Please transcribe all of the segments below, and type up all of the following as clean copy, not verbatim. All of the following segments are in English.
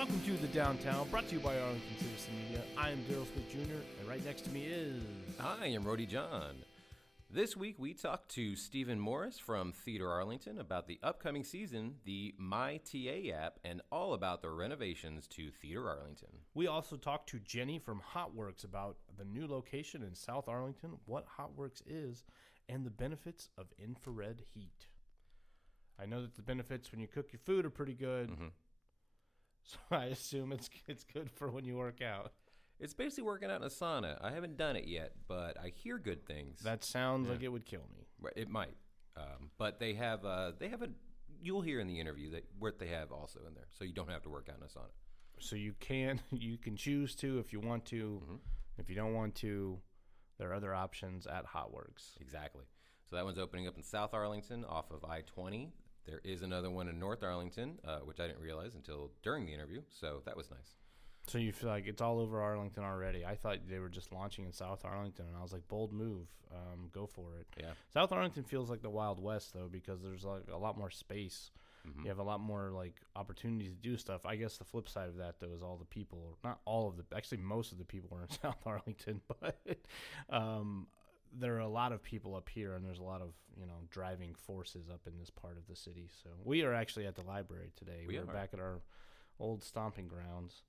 Welcome to the Downtown, brought to you by Arlington Citizen Media. I am Daryl Smith Jr., and right next to me is... I am Rody John. This week we talked to Stephen Morris from Theatre Arlington about the upcoming season, the My TA app, and all about the renovations to Theatre Arlington. We also talked to Jenny from Hot Worx about the new location in South Arlington, what Hot Worx is, and the benefits of infrared heat. I know that the benefits when you cook your food are pretty good, so I assume it's good for when you work out. It's basically working out in a sauna. I haven't done it yet, but I hear good things. That sounds like it would kill me. It might, but they have a. You'll hear in the interview that what they have also in there, so you don't have to work out in a sauna. So you can choose to if you want to. If you don't want to, there are other options at Hot Worx. Exactly. So that one's opening up in South Arlington off of I-20. There is another one in North Arlington, which I didn't realize until during the interview. So that was nice. So you feel like it's all over Arlington already. I thought they were just launching in South Arlington, and I was like, bold move. Go for it. Yeah. South Arlington feels like the Wild West, though, because there's like a lot more space. You have a lot more like opportunities to do stuff. I guess the flip side of that, though, is all the people, not all of the, actually most of the people are in South Arlington, but there are a lot of people up here, and there's a lot of, driving forces up in this part of the city. So we are actually at the library today. We're back at our old stomping grounds.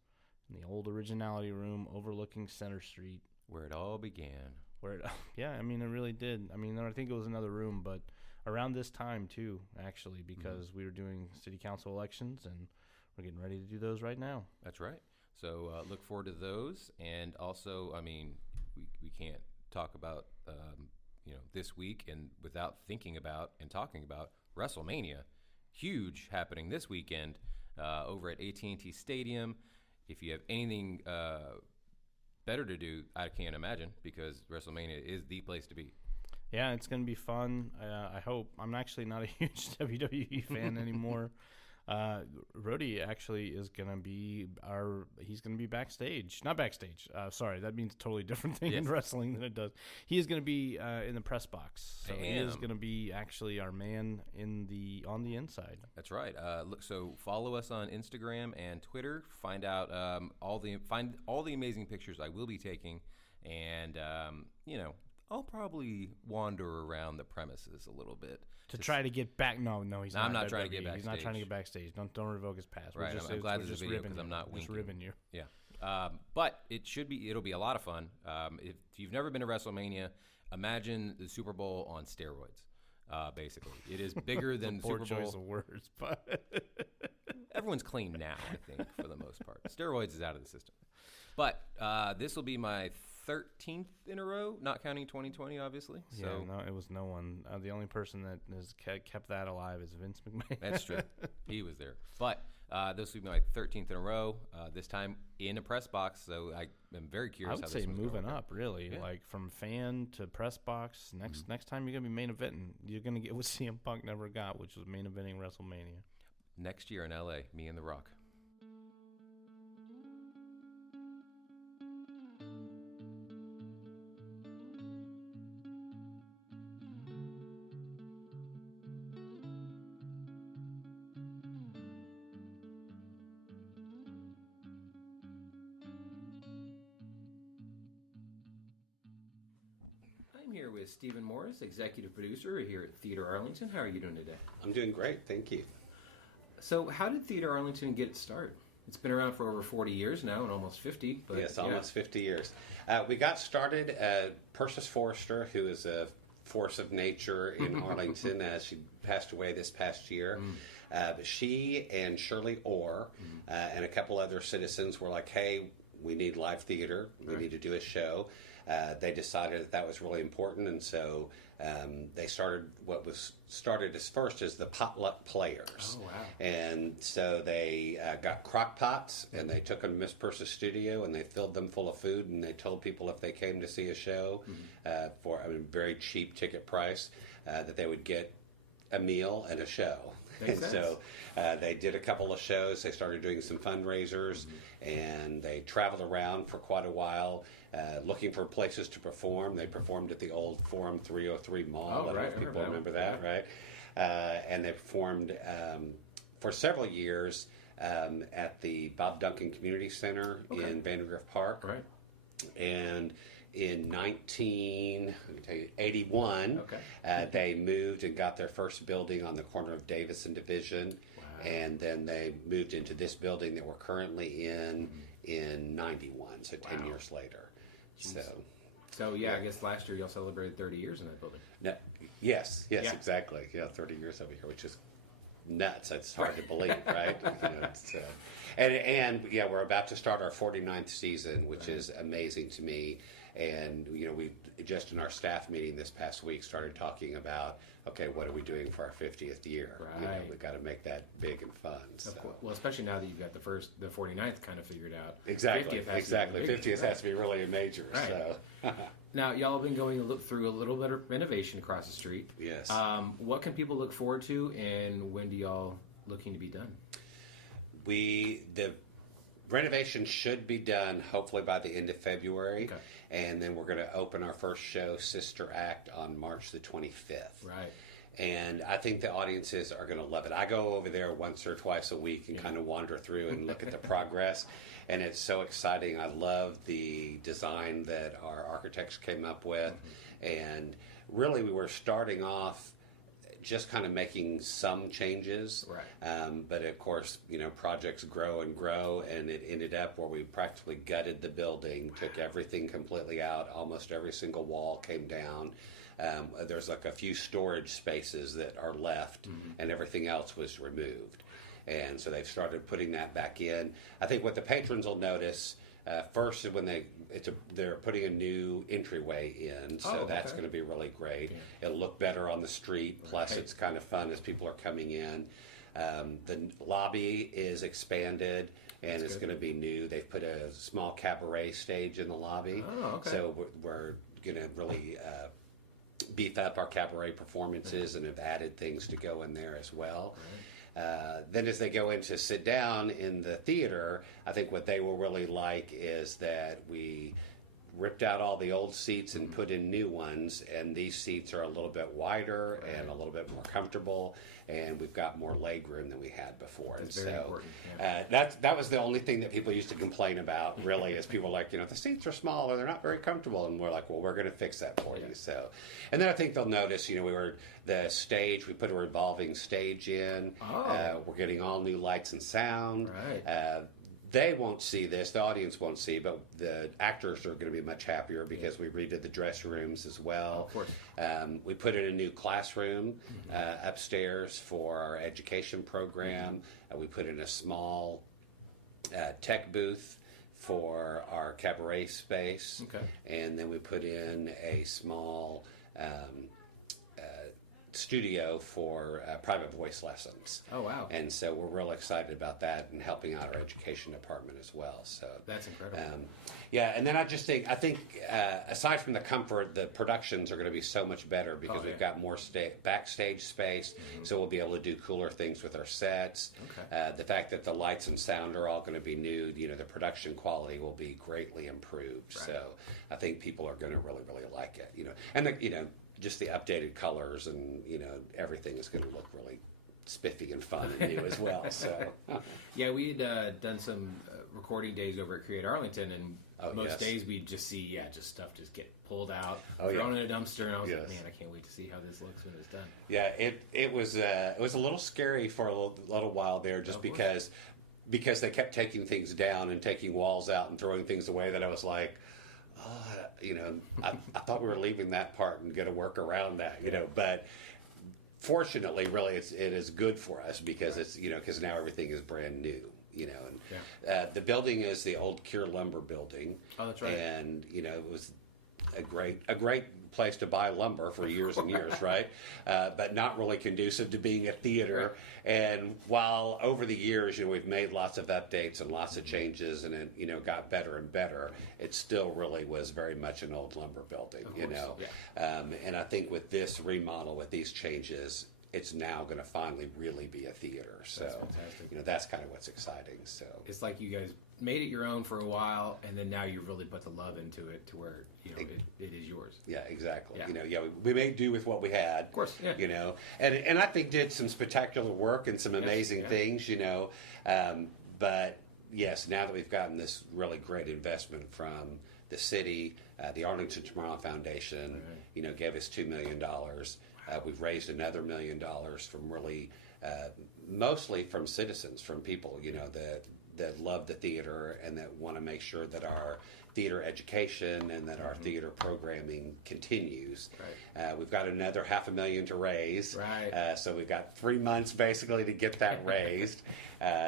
In the old Originality Room overlooking Center Street. Where it all began. It really did. I think it was another room, but around this time, too, actually, because we were doing city council elections, and we're getting ready to do those right now. That's right. So look forward to those. And also, we can't talk about, this week and without thinking about and talking about WrestleMania. Huge happening this weekend over at AT&T Stadium. If you have anything better to do, I can't imagine, because WrestleMania is the place to be. Yeah, it's going to be fun. I hope. I'm actually not a huge WWE fan anymore. Rody actually is going to be he's going to be backstage. Not backstage. Sorry, that means a totally different thing in wrestling than it does. He is going to be in the press box. So he is going to be actually our man on the inside. That's right. So follow us on Instagram and Twitter. Find out all the amazing pictures I will be taking, and I'll probably wander around the premises a little bit to try to get back. No, he's not. I'm not trying to get backstage. He's not trying to get backstage. Don't revoke his pass. Right. I'm glad there's a video because I'm not winking. Just ribbing you. Yeah. But it'll be a lot of fun. If you've never been to WrestleMania, imagine the Super Bowl on steroids. Basically, it is bigger than the Super Bowl. Poor choice of words, but everyone's clean now, I think, for the most part. Steroids is out of the system. But this will be my 13th in a row, not counting 2020, obviously. So, yeah, no, it was no one. The only person that has kept that alive is Vince McMahon. That's true. He was there. But this will be my 13th in a row, this time in a press box. So I am very curious I would how this say moving up, really. Yeah. Like from fan to press box. Next time you're going to be main eventing. You're going to get what CM Punk never got, which was main eventing WrestleMania. Next year in LA, me and The Rock. I'm here with Stephen Morris, executive producer here at Theatre Arlington. How are you doing today? I'm doing great, thank you. So how did Theatre Arlington get its start? It's been around for over 40 years now, and almost 50. But yes, almost 50 years. We got started, Persis Forrester, who is a force of nature in Arlington, she passed away this past year. She and Shirley Orr and a couple other citizens were like, hey, we need live theater. We need to do a show. They decided that was really important, and so they started what was started as first as the Potluck Players. Oh, wow. And so they got crock pots, and they took them to Miss Persis' studio, and they filled them full of food, and they told people if they came to see a show for a very cheap ticket price that they would get a meal and a show. Makes and sense. So they did a couple of shows. They started doing some fundraisers, and they traveled around for quite a while looking for places to perform. They performed at the old Forum 303 Mall. I don't know if people remember that, right? And they performed for several years at the Bob Duncan Community Center in Vandergrift Park. Right. And in 1981, they moved and got their first building on the corner of Davis and Division. Wow. And then they moved into this building that we're currently in 91, so 10 years later. Jeez. So yeah, I guess last year y'all celebrated 30 years in that building. No, yes, exactly. Yeah, 30 years over here, which is nuts. It's hard to believe, right? And we're about to start our 49th season, which is amazing to me. And we just in our staff meeting this past week started talking about, okay, what are we doing for our 50th year? Right. We've got to make that big and fun. So. Well, especially now that you've got the 49th kind of figured out. Exactly. 50th has to be really a major. Right. So. Now, y'all have been going to look through a little bit of renovation across the street. Yes. What can people look forward to, and when do y'all looking to be done? The renovation should be done hopefully by the end of February. Okay. And then we're going to open our first show, Sister Act, on March the 25th. Right. And I think the audiences are going to love it. I go over there once or twice a week and kind of wander through and look at the progress. And it's so exciting. I love the design that our architects came up with. And really, we were starting off just kind of making some changes. Right. But of course, projects grow and grow, and it ended up where we practically gutted the building, took everything completely out. Almost every single wall came down. There's like a few storage spaces that are left, and everything else was removed. And so they've started putting that back in. I think what the patrons will notice first is when they're putting a new entryway in, so that's going to be really great. Yeah. It'll look better on the street. Plus, it's kind of fun as people are coming in. The lobby is expanded, and it's going to be new. They've put a small cabaret stage in the lobby, so we're going to really beef up our cabaret performances and have added things to go in there as well. Then as they go in to sit down in the theater, I think what they will really like is that we ripped out all the old seats and put in new ones, and these seats are a little bit wider and a little bit more comfortable, and we've got more leg room than we had before. That's and very so important. that was the only thing that people used to complain about, really, is people were like, the seats are small or they're not very comfortable, and we're like, well, we're going to fix that for you. So, and then I think they'll notice, the stage, we put a revolving stage in. We're getting all new lights and sound. Right. They won't see this, the audience won't see, but the actors are going to be much happier because we redid the dress rooms as well. Of course. We put in a new classroom upstairs for our education program. We put in a small tech booth for our cabaret space. Okay. And then we put in a small studio for private voice lessons. Oh, wow. And so we're real excited about that and helping out our education department as well. So that's incredible. And then I think aside from the comfort, the productions are going to be so much better because we've got more backstage space, so we'll be able to do cooler things with our sets. Okay. The fact that the lights and sound are all going to be new, the production quality will be greatly improved. Right. So I think people are going to really, really like it. And just the updated colors and everything is going to look really spiffy and fun and new as well. So yeah, we had done some recording days over at Theatre Arlington, and most days we'd just see just stuff just get pulled out, thrown in a dumpster, and I was like, man, I can't wait to see how this looks when it's done. Yeah, it was a little scary for a little while there, just because they kept taking things down and taking walls out and throwing things away that I was like, I thought we were leaving that part and going to work around that, but fortunately, really, it is good for us because it's, because now everything is brand new, and the building is the old Cure Lumber building. Oh, that's right. And, it was a great place to buy lumber for years and years, right? But not really conducive to being a theater. Right. And while over the years, we've made lots of updates and lots of changes, and it, got better and better, it still really was very much an old lumber building, Yeah. And I think with this remodel, with these changes, it's now going to finally really be a theater. So, That's fantastic. that's kind of what's exciting. So It's like you guys made it your own for a while, and then now you've really put the love into it to where it is yours. yeah, exactly. Yeah. We made do with what we had. Of course, yeah. And I think did some spectacular work and some amazing things. But yes, now that we've gotten this really great investment from the city, the Arlington Tomorrow Foundation, gave us $2 million. We've raised another $1 million from really, mostly from citizens, from people, that love the theater and that want to make sure that our theater education and that our theater programming continues. Right. We've got another $500,000 to raise. Right. So we've got 3 months basically to get that raised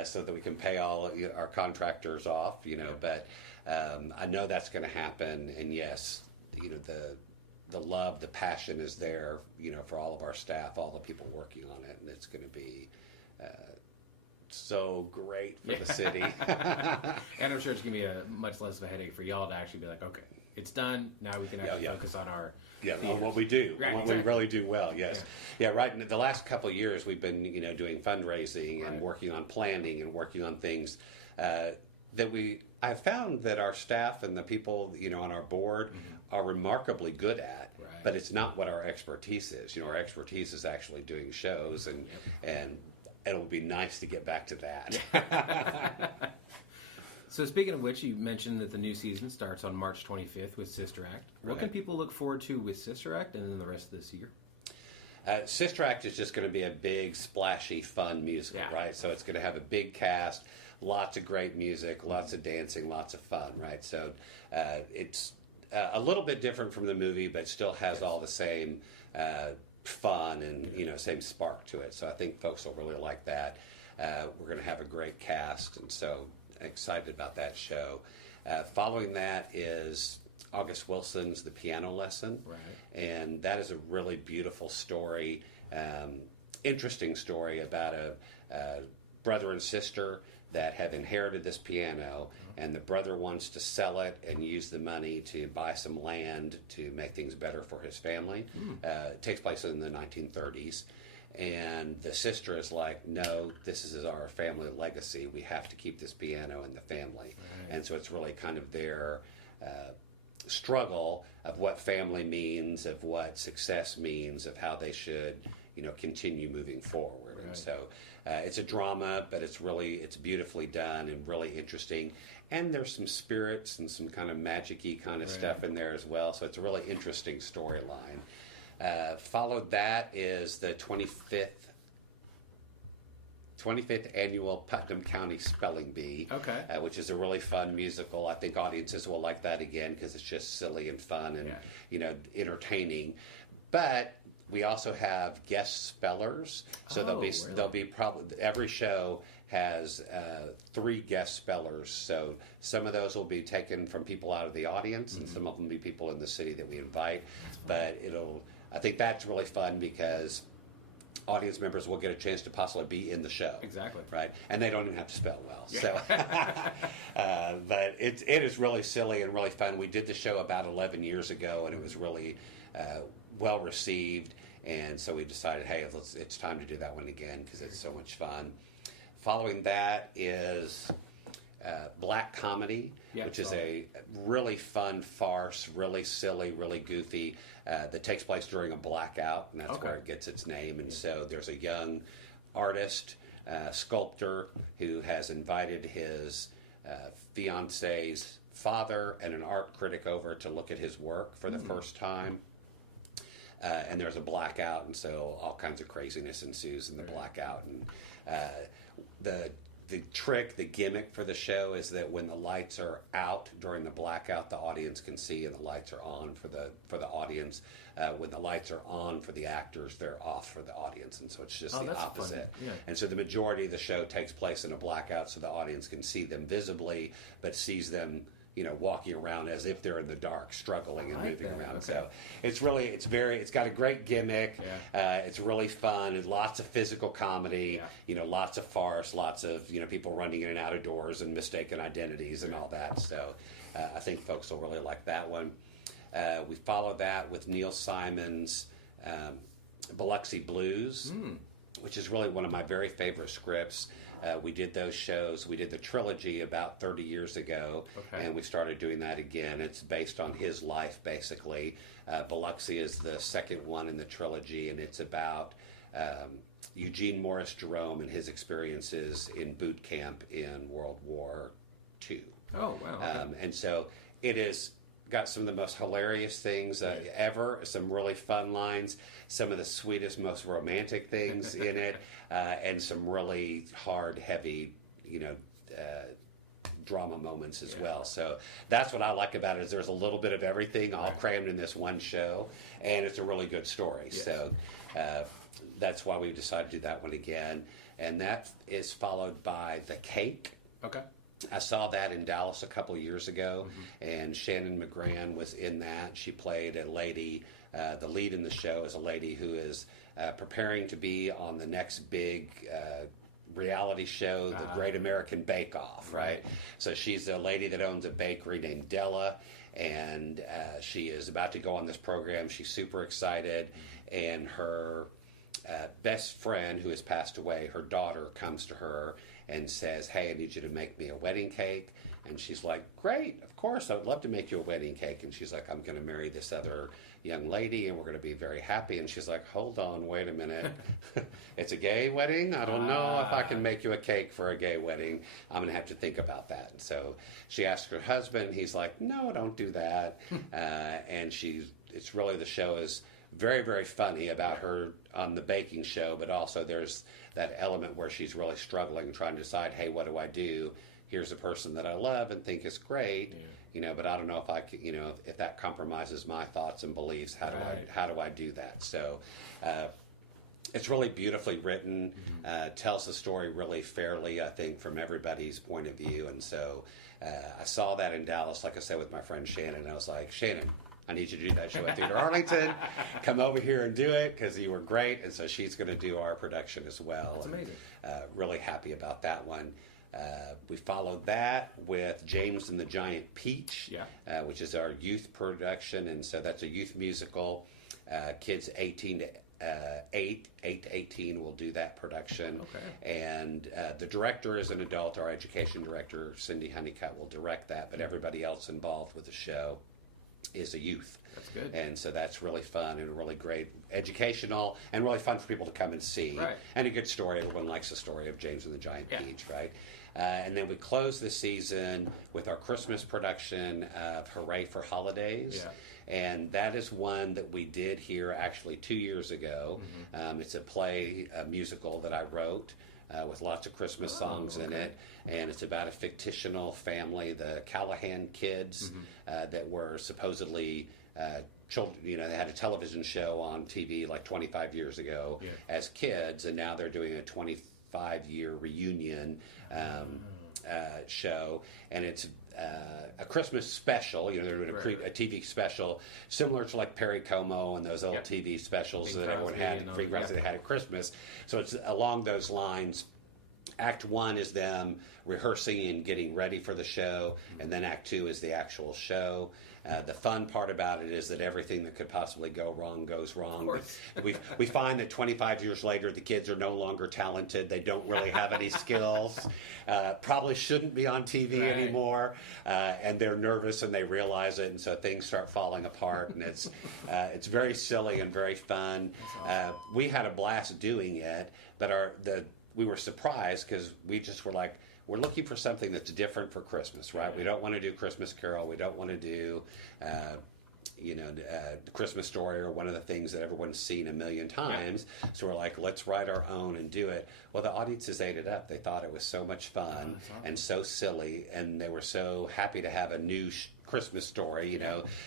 so that we can pay all our contractors off, But I know that's going to happen. And yes, the love, the passion is there, for all of our staff, all the people working on it. And it's going to be so great for the city. And I'm sure it's going to be a much less of a headache for y'all to actually be like, okay, it's done. Now we can actually focus on our on what we do, right, what exactly. we really do well. Yes, right. In the last couple of years, we've been doing fundraising and working on planning and working on things I've found that our staff and the people on our board are remarkably good at. Right. But it's not what our expertise is. Our expertise is actually doing shows and it'll be nice to get back to that. So speaking of which, you mentioned that the new season starts on March 25th with Sister Act. What can people look forward to with Sister Act and then the rest of this year? Sister Act is just going to be a big, splashy, fun musical, right? So it's going to have a big cast, lots of great music, lots of dancing, lots of fun, right? So it's a little bit different from the movie, but still has all the same fun and same spark to it. So I think folks will really like that. We're going to have a great cast, and so excited about that show. Following that is August Wilson's The Piano Lesson, and that is a really beautiful story, interesting story about a brother and sister that have inherited this piano, and the brother wants to sell it and use the money to buy some land to make things better for his family. It takes place in the 1930s. And the sister is like, no, this is our family legacy. We have to keep this piano in the family. And so it's really kind of their struggle of what family means, of what success means, of how they should, continue moving forward. And so it's a drama, but it's beautifully done and really interesting. And there's some spirits and some kind of magic-y kind of stuff in there as well. So it's a really interesting storyline. Followed that is the 25th annual Putnam County Spelling Bee, which is a really fun musical. I think audiences will like that again because it's just silly and fun and entertaining. But we also have guest spellers, so there'll be probably every show has 3 guest spellers. So some of those will be taken from people out of the audience, and some of them will be people in the city that we invite. But I think that's really fun because audience members will get a chance to possibly be in the show. Exactly. Right? And they don't even have to spell well. So, but it is really silly and really fun. We did the show about 11 years ago, and it was really well received. And so we decided, hey, it's time to do that one again because it's so much fun. Following that is Black Comedy, which is a really fun farce, really silly, really goofy, that takes place during a blackout, and that's where it gets its name. And so there's a young artist, sculptor, who has invited his fiance's father and an art critic over to look at his work for the first time. And there's a blackout, and so all kinds of craziness ensues in the blackout. And the trick, the gimmick for the show is that when the lights are out during the blackout, the audience can see, and the lights are on for the audience. When the lights are on for the actors, they're off for the audience, and so it's just the opposite. And so the majority of the show takes place in a blackout, so the audience can see them visibly, but sees them walking around as if they're in the dark, struggling and moving around. So it's got a great gimmick. It's really fun, and lots of physical comedy, lots of farce, lots of, people running in and out of doors and mistaken identities and all that. So I think folks will really like that one. We follow that with Neil Simon's Biloxi Blues, which is really one of my very favorite scripts. We did those shows. We did the trilogy about 30 years ago, and we started doing that again. It's based on his life, basically. Biloxi is the second one in the trilogy, and it's about Eugene Morris Jerome and his experiences in boot camp in World War II. Oh, wow. Okay. And so it is got some of the most hilarious things ever, some really fun lines, some of the sweetest, most romantic things in it, and some really hard, heavy, drama moments as well. So that's what I like about it, is there's a little bit of everything all crammed in this one show, and it's a really good story. Yes. So that's why we decided to do that one again. And that is followed by The Cake. Okay. I saw that in Dallas a couple of years ago, and Shannon McGran was in that. She played a lady, the lead in the show is a lady who is preparing to be on the next big reality show, the Great American Bake Off, right? So she's a lady that owns a bakery named Della, and she is about to go on this program. She's super excited, and her best friend, who has passed away, her daughter, comes to her and says, "Hey, I need you to make me a wedding cake." And she's like, "Great, of course, I would love to make you a wedding cake." And she's like, "I'm going to marry this other young lady, and we're going to be very happy." And she's like, "Hold on, wait a minute. It's a gay wedding? I don't know if I can make you a cake for a gay wedding. I'm going to have to think about that." And so she asked her husband. He's like, "No, don't do that." And it's really, the show is very, very funny about her on the baking show, but also there's that element where she's really struggling, trying to decide, hey, what do I do? Here's a person that I love and think is great, but I don't know if I can, if that compromises my thoughts and beliefs. How do I do that? So it's really beautifully written, tells the story really fairly, I think, from everybody's point of view. And so I saw that in Dallas, like I said, with my friend Shannon. And I was like, "Shannon, I need you to do that show at Theatre Arlington. Come over here and do it, because you were great." And so she's going to do our production as well. That's amazing. Really happy about that one. We followed that with James and the Giant Peach, which is our youth production. And so that's a youth musical. Kids 18 to 8 to 18 will do that production. Okay. And the director is an adult. Our education director, Cindy Honeycutt, will direct that. But everybody else involved with the show is a youth. That's good. And so that's really fun and really great, educational, and really fun for people to come and see. Right. And a good story. Everyone likes the story of James and the Giant Peach, right? And then we close the season with our Christmas production of Hooray for Holidays. Yeah. And that is one that we did here actually 2 years ago. It's a musical that I wrote. With lots of Christmas songs in it, and it's about a fictional family, the Callahan kids, that were supposedly children. They had a television show on TV like 25 years ago as kids, and now they're doing a 25-year reunion show, and it's a Christmas special. They're doing a TV special similar to like Perry Como and those old TV specials that everyone had, Free Crosby, they had at Christmas. So it's along those lines. Act 1 is them rehearsing and getting ready for the show, and then Act 2 is the actual show. The fun part about it is that everything that could possibly go wrong goes wrong. We find that 25 years later, the kids are no longer talented. They don't really have any skills. Probably shouldn't be on TV anymore. And they're nervous, and they realize it, and so things start falling apart. And it's very silly and very fun. Awesome. We had a blast doing it, but we were surprised because we just were like, we're looking for something that's different for Christmas, right? We don't want to do Christmas Carol. We don't want to do, the Christmas Story, or one of the things that everyone's seen a million times. Yeah. So we're like, let's write our own and do it. Well, the audiences ate it up. They thought it was so much fun and so silly, and they were so happy to have a new Christmas Story,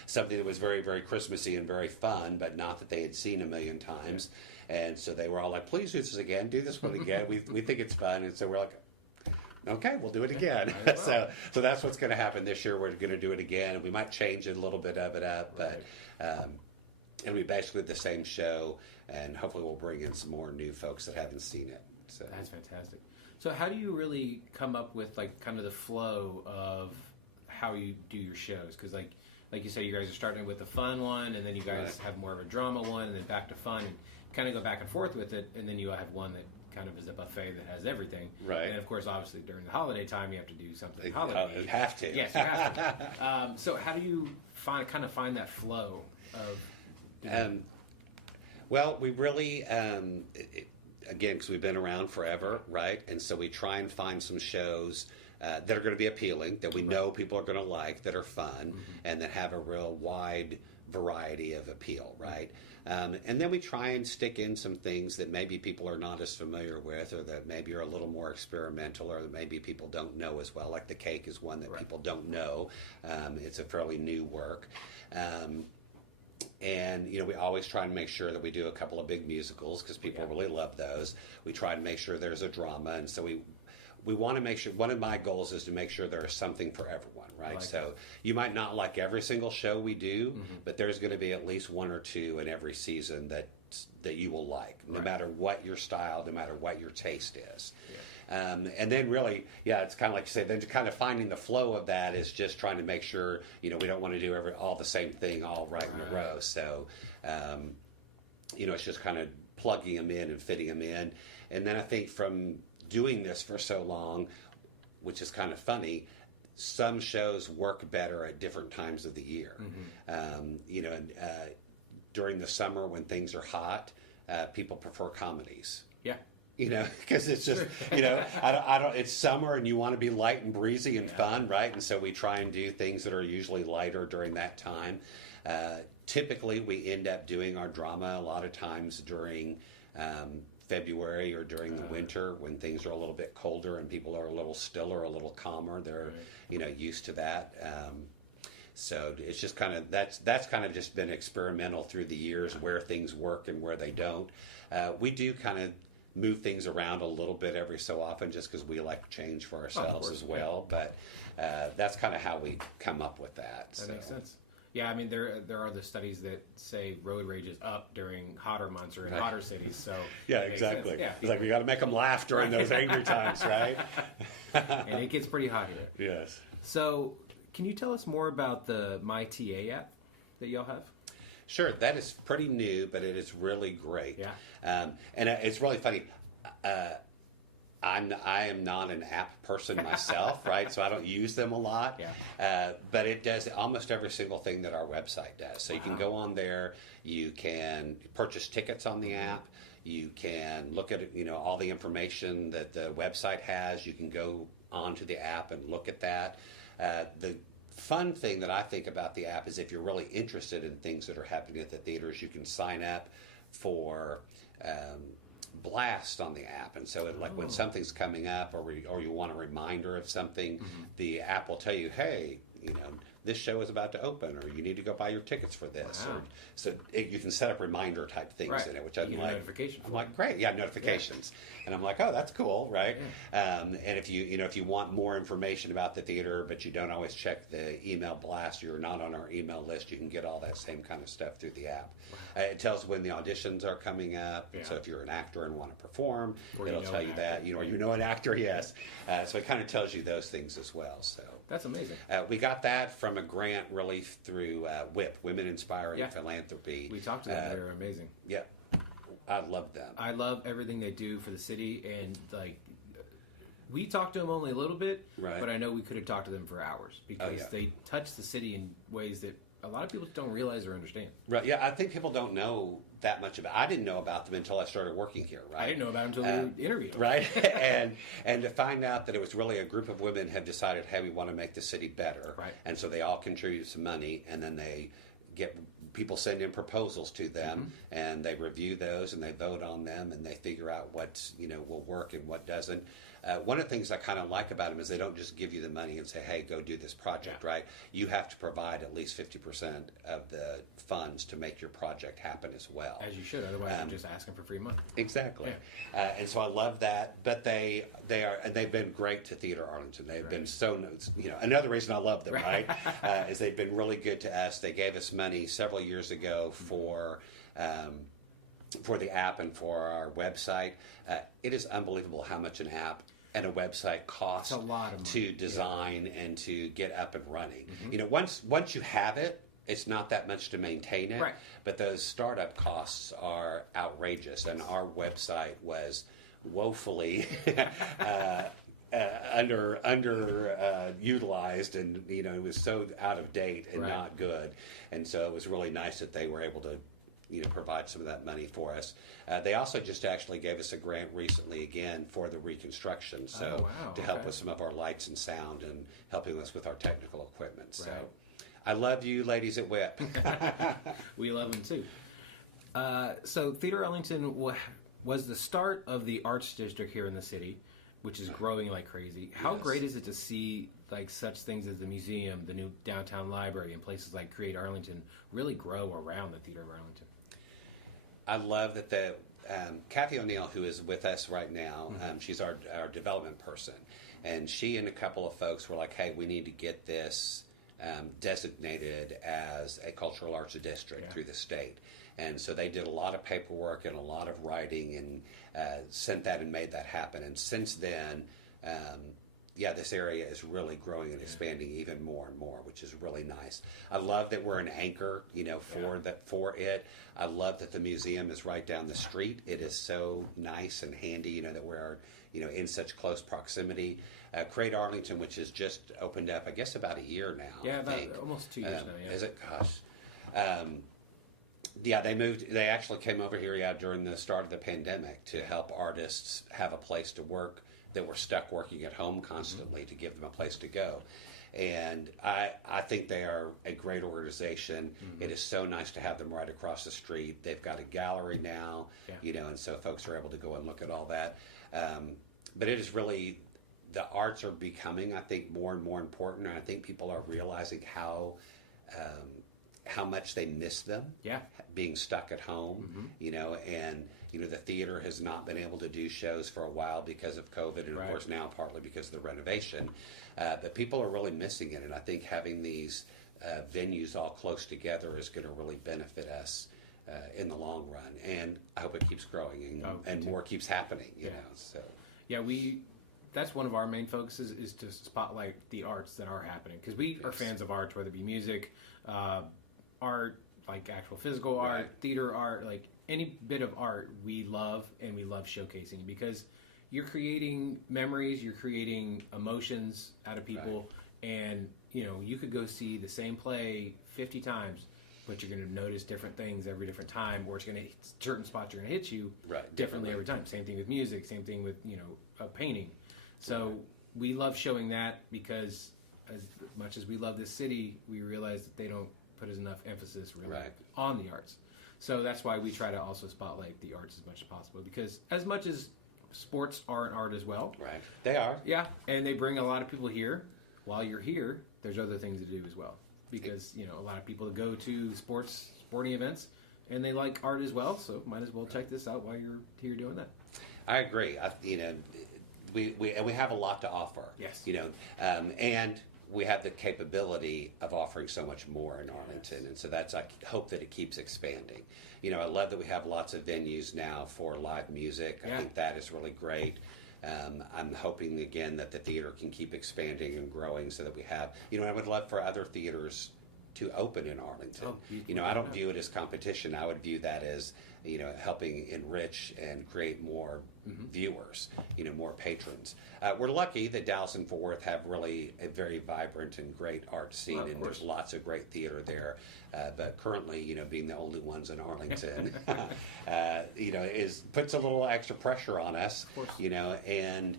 something that was very, very Christmassy and very fun, but not that they had seen a million times. And so they were all like, "Please do this again. Do this one again. We think it's fun." And so we're like, "Okay, we'll do it again." So that's what's going to happen this year. We're going to do it again. We might change a little bit of it up, but it'll be basically the same show, and hopefully we'll bring in some more new folks that haven't seen it. So that's fantastic. So how do you really come up with like kind of the flow of how you do your shows? Because like you said, you guys are starting with the fun one, and then you guys have more of a drama one, and then back to fun. kind of go back and forth with it, and then you have one that kind of is a buffet that has everything. Right. And of course, obviously during the holiday time, you have to do something holiday. You have to. Yes, you have to. So how do you find that flow of? Well, we really, again, because we've been around forever, right? And so we try and find some shows that are going to be appealing, that we know people are going to like, that are fun, and that have a real wide variety of appeal, right? And then we try and stick in some things that maybe people are not as familiar with, or that maybe are a little more experimental, or that maybe people don't know as well. Like The Cake is one that people don't know. It's a fairly new work. And, we always try and make sure that we do a couple of big musicals, because people really love those. We try to make sure there's a drama, and so we want to make sure, one of my goals is to make sure there is something for everyone, right? So you might not like every single show we do, but there's going to be at least one or two in every season that you will like, no matter what your style, no matter what your taste is. And then really, it's kind of like you say, then kind of finding the flow of that is just trying to make sure, we don't want to do all the same thing all right in a row. So, it's just kind of plugging them in and fitting them in. And then I think from doing this for so long, which is kind of funny, some shows work better at different times of the year. During the summer when things are hot, people prefer comedies. Yeah. Because it's just, I don't. It's summer and you want to be light and breezy and fun, right? And so we try and do things that are usually lighter during that time. Typically, we end up doing our drama a lot of times during February or during the winter, when things are a little bit colder and people are a little stiller, a little calmer. They're used to that. So it's just kind of that's kind of just been experimental through the years, where things work and where they don't. We do kind of move things around a little bit every so often, just because we like change for ourselves as well. But that's kind of how we come up with that. That makes sense. Yeah, I mean, there are the studies that say road rage is up during hotter months or in hotter cities. So exactly. Yeah. It's like we got to make them laugh during those angry times, right? And it gets pretty hot here. Yes. So, can you tell us more about the My TA app that y'all have? Sure, that is pretty new, but it is really great. Yeah. And it's really funny. I am not an app person myself, right? So I don't use them a lot. Yeah. But it does almost every single thing that our website does. So you can go on there, you can purchase tickets on the app, you can look at all the information that the website has. You can go onto the app and look at that. The fun thing that I think about the app is if you're really interested in things that are happening at the theaters, you can sign up for blast on the app, and so when something's coming up or you want a reminder of something, the app will tell you, hey, this show is about to open, or you need to go buy your tickets for this. Wow. You can set up reminder type things in it, which I'm like, notification. I'm like, great, notifications, and I'm like, oh, that's cool, right? Yeah. And if you want more information about the theater, but you don't always check the email blast, you're not on our email list, you can get all that same kind of stuff through the app. Wow. It tells when the auditions are coming up. Yeah. So if you're an actor and want to perform, it'll tell you that. Or you know an actor, yes. So it kind of tells you those things as well. So that's amazing. We got that from a grant really through WIP, Women Inspiring Philanthropy. We talked to them. They're amazing. Yeah. I love them. I love everything they do for the city, and we talked to them only a little bit, but I know we could have talked to them for hours because they touch the city in ways that a lot of people don't realize or understand. Right. Yeah, I think people don't know that much about. I didn't know about them until I started working here. Right. I didn't know about them until we interviewed them. Right. and to find out that it was really a group of women have decided, hey, we want to make the city better. Right. And so they all contribute some money, and then they get people send in proposals to them, and they review those and they vote on them, and they figure out what will work and what doesn't. One of the things I kind of like about them is they don't just give you the money and say, hey, go do this project, right? You have to provide at least 50% of the funds to make your project happen as well. As you should, otherwise you're just asking for free money. Exactly. Yeah. And so I love that, but they've been great to Theatre Arlington. They've been so, another reason I love them, right, is they've been really good to us. They gave us money several years ago for the app and for our website. It is unbelievable how much an app and a website costs a lot of money to design and to get up and running. Once you have it, it's not that much to maintain it, Right. but those startup costs are outrageous, and our website was woefully utilized, and it was so out of date and Right. not good, and so it was really nice that they were able to provide some of that money for us. They also just actually gave us a grant recently again for the reconstruction, so wow, to help okay. with some of our lights and sound and helping us with our technical equipment. So Right. I love you ladies at WHIP. We love them too. So Theatre Arlington was the start of the arts district here in the city, which is growing like crazy. How Yes. great is it to see like such things as the museum, the new downtown library, and places like Create Arlington really grow around the Theatre of Arlington? I love that Kathy O'Neill, who is with us right now, she's our development person, and she and a couple of folks were like, hey, we need to get this designated as a cultural arts district through the state. And so they did a lot of paperwork and a lot of writing and sent that and made that happen. And since then, this area is really growing and expanding even more and more, which is really nice. I love that we're an anchor, for it. I love that the museum is right down the street. It is so nice and handy, that we're, in such close proximity. Create Arlington, which has just opened up, I guess, about a year now. Yeah, I about think. almost 2 years now. Yeah. Is it? Gosh. They moved. They actually came over here, during the start of the pandemic to help artists have a place to work that were stuck working at home constantly, to give them a place to go. And I think they are a great organization. It is so nice to have them right across the street. They've got a gallery now, and so folks are able to go and look at all that. But it is really, the arts are becoming, I think, more and more important, and I think people are realizing how much they miss them. Yeah. Being stuck at home, and the theater has not been able to do shows for a while because of COVID, and of course now partly because of the renovation. But people are really missing it, and I think having these venues all close together is going to really benefit us in the long run. And I hope it keeps growing and more keeps happening. You know, so yeah, that's one of our main focuses is to spotlight the arts that are happening, because we are fans of art, whether it be music, art, like actual physical art, theater art, like any bit of art we love, and we love showcasing, because you're creating memories, you're creating emotions out of people, and you could go see the same play 50 times, but you're going to notice different things every different time, or it's going to certain spots are going to hit you differently every time. Same thing with music, same thing with painting. So we love showing that, because as much as we love this city, we realize that they don't put enough emphasis on the arts. So that's why we try to also spotlight the arts as much as possible, because as much as sports are an art as well. Right. They are. Yeah, and they bring a lot of people here. While you're here, there's other things to do as well, because a lot of people go to sporting events, and they like art as well. So might as well check this out while you're here doing that. I agree. We have a lot to offer. Yes. And we have the capability of offering so much more in Arlington, and so I hope that it keeps expanding. I love that we have lots of venues now for live music. I think that is really great. I'm hoping again that the theater can keep expanding and growing, so that we have. I would love for other theaters to open in Arlington. I don't view it as competition. I would view that as helping enrich and create more viewers, more patrons. We're lucky that Dallas and Fort Worth have really a very vibrant and great art scene, and there's lots of great theater there. But currently, being the only ones in Arlington, puts a little extra pressure on us. And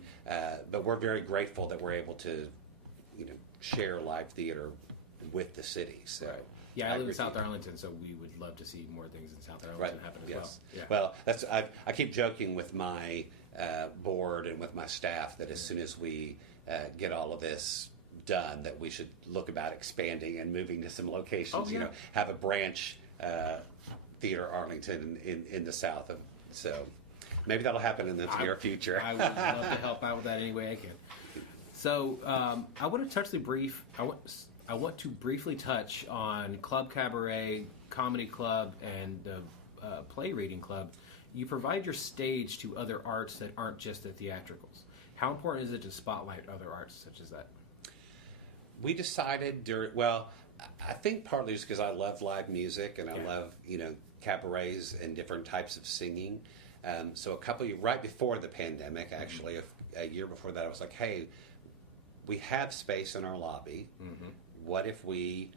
but we're very grateful that we're able to, share live theater with the city. So. Yeah, I live in South Arlington, so we would love to see more things in South Arlington happen as well. Yeah. Well, I keep joking with my board and with my staff that as soon as we get all of this done, that we should look about expanding and moving to some locations. Have a branch Theatre Arlington in the south. So maybe that'll happen in the near future. I would love to help out with that any way I can. So I want to touch I want to briefly touch on Club Cabaret, Comedy Club, and the Play Reading Club. You provide your stage to other arts that aren't just the theatricals. How important is it to spotlight other arts such as that? We decided I think partly just because I love live music and I love, cabarets and different types of singing. So a couple years, right before the pandemic, actually, a year before that, I was like, hey, we have space in our lobby. What if we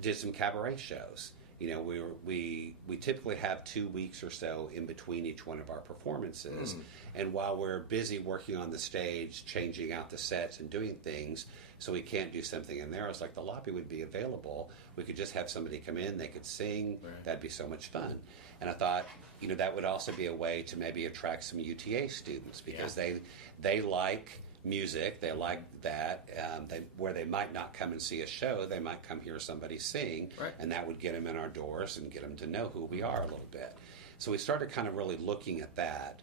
did some cabaret shows? We typically have 2 weeks or so in between each one of our performances. And while we're busy working on the stage, changing out the sets and doing things, so we can't do something in there, I was like, the lobby would be available. We could just have somebody come in, they could sing. Right. That'd be so much fun. And I thought, that would also be a way to maybe attract some UTA students because they like music, they like that. Where they might not come and see a show, they might come hear somebody sing, right. And that would get them in our doors and get them to know who we are a little bit. So we started kind of really looking at that.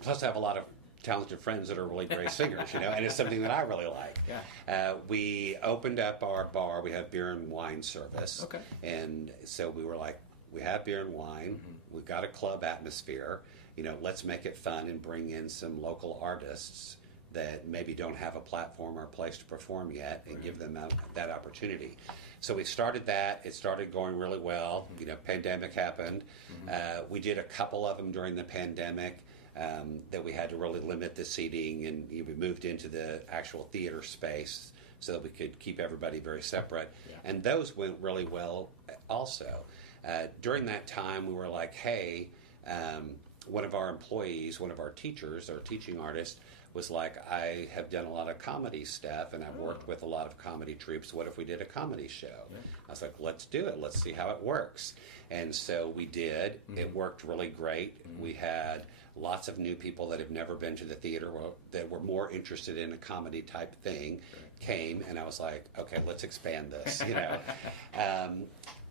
Plus, I have a lot of talented friends that are really great singers, and it's something that I really like. Yeah. We opened up our bar. We have beer and wine service. Okay. And so we were like, we have beer and wine. We've got a club atmosphere. Let's make it fun and bring in some local artists that maybe don't have a platform or a place to perform yet and give them that opportunity. So we started that. It started going really well. Pandemic happened. We did a couple of them during the pandemic that we had to really limit the seating, and we moved into the actual theater space so that we could keep everybody very separate. Yeah. And those went really well also. During that time, we were like, hey, one of our employees, one of our teachers, our teaching artist, was like, I have done a lot of comedy stuff, and I've worked with a lot of comedy troupes. What if we did a comedy show? Yeah. I was like, let's do it. Let's see how it works. And so we did. It worked really great. We had lots of new people that have never been to the theater that were more interested in a comedy type thing came, and I was like, okay, let's expand this,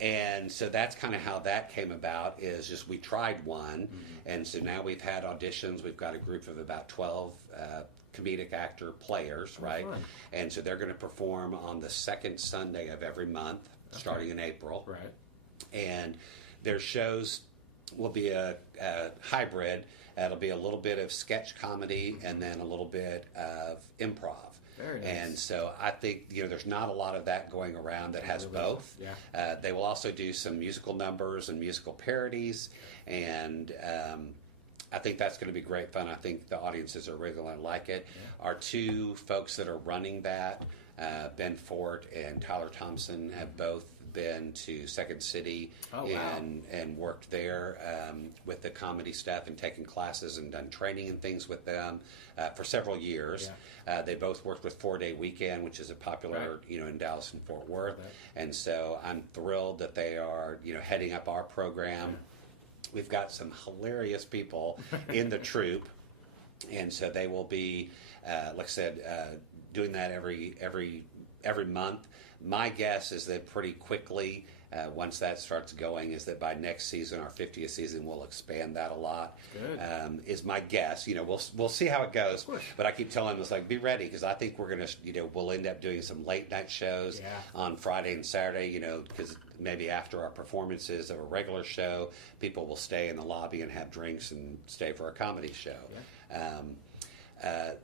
and so that's kind of how that came about, is just we tried one, and so now we've had auditions. We've got a group of about 12 comedic actor players, right? Fun. And so they're going to perform on the second Sunday of every month, starting in April. Right. And their shows will be a hybrid. It'll be a little bit of sketch comedy and then a little bit of improv. Very nice. And so I think there's not a lot of that going around that has both. Yeah. They will also do some musical numbers and musical parodies, and I think that's going to be great fun. I think the audiences are really going to like it. Yeah. Our two folks that are running that, Ben Fort and Tyler Thompson, have both been to Second City and worked there with the comedy stuff and taken classes and done training and things with them for several years. Yeah. They both worked with 4 Day Weekend, which is a popular, in Dallas and Fort Worth. Right. And so I'm thrilled that they are, heading up our program. Yeah. We've got some hilarious people in the troupe, and so they will be, like I said, doing that every month. My guess is that pretty quickly, once that starts going, is that by next season, our 50th season, we'll expand that a lot. Good. Is my guess. We'll see how it goes. But I keep telling them, it's like, be ready, because I think we're going to, we'll end up doing some late night shows on Friday and Saturday, because maybe after our performances of a regular show, people will stay in the lobby and have drinks and stay for a comedy show. Yeah.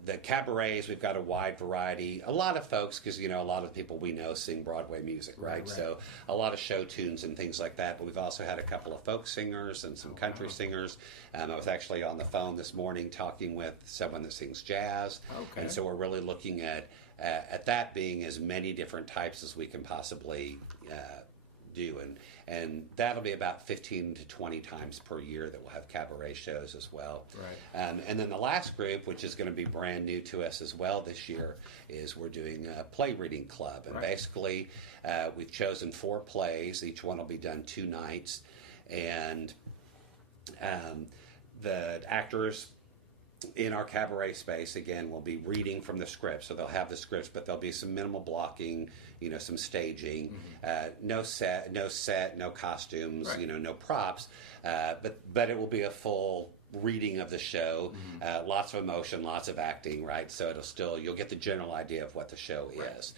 The cabarets, we've got a wide variety. A lot of folks, because, a lot of people we know sing Broadway music, right? So a lot of show tunes and things like that. But we've also had a couple of folk singers and some country singers. I was actually on the phone this morning talking with someone that sings jazz. Okay. And so we're really looking at that being as many different types as we can possibly do. And that'll be about 15 to 20 times per year that we'll have cabaret shows as well. Right. And then the last group, which is going to be brand new to us as well this year, is we're doing a play reading club. And basically, we've chosen 4 plays. Each one will be done 2 nights. And the actors in our cabaret space, again, will be reading from the script. So they'll have the scripts, but there'll be some minimal blocking, some staging, no set, no costumes, no props, but it will be a full reading of the show, lots of emotion, lots of acting, right? So you'll get the general idea of what the show is.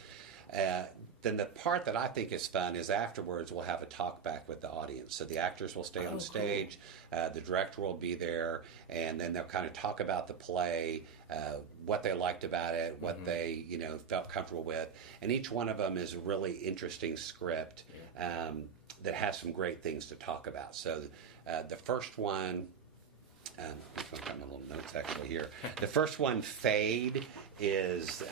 then the part that I think is fun is afterwards we'll have a talk back with the audience. So the actors will stay on stage, the director will be there, and then they'll kind of talk about the play, what they liked about it, what they felt comfortable with, and each one of them is a really interesting script that has some great things to talk about. So the first one. I've got my little notes actually here. The first one, Fade, is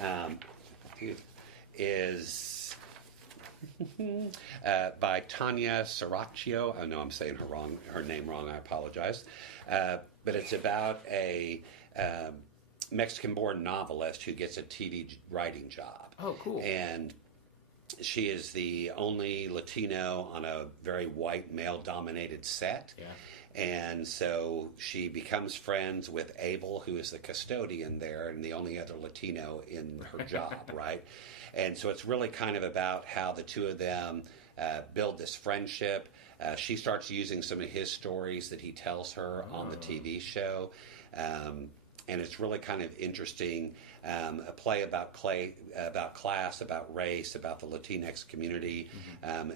by Tanya Saracchio. I know I'm saying her name wrong. I apologize. But it's about a Mexican-born novelist who gets a TV writing job. Oh, cool. And she is the only Latino on a very white, male-dominated set. Yeah. And so she becomes friends with Abel, who is the custodian there and the only other Latino in her job, right? And so it's really kind of about how the two of them build this friendship. She starts using some of his stories that he tells her on the TV show. And it's really kind of interesting, a play about class, about race, about the Latinx community,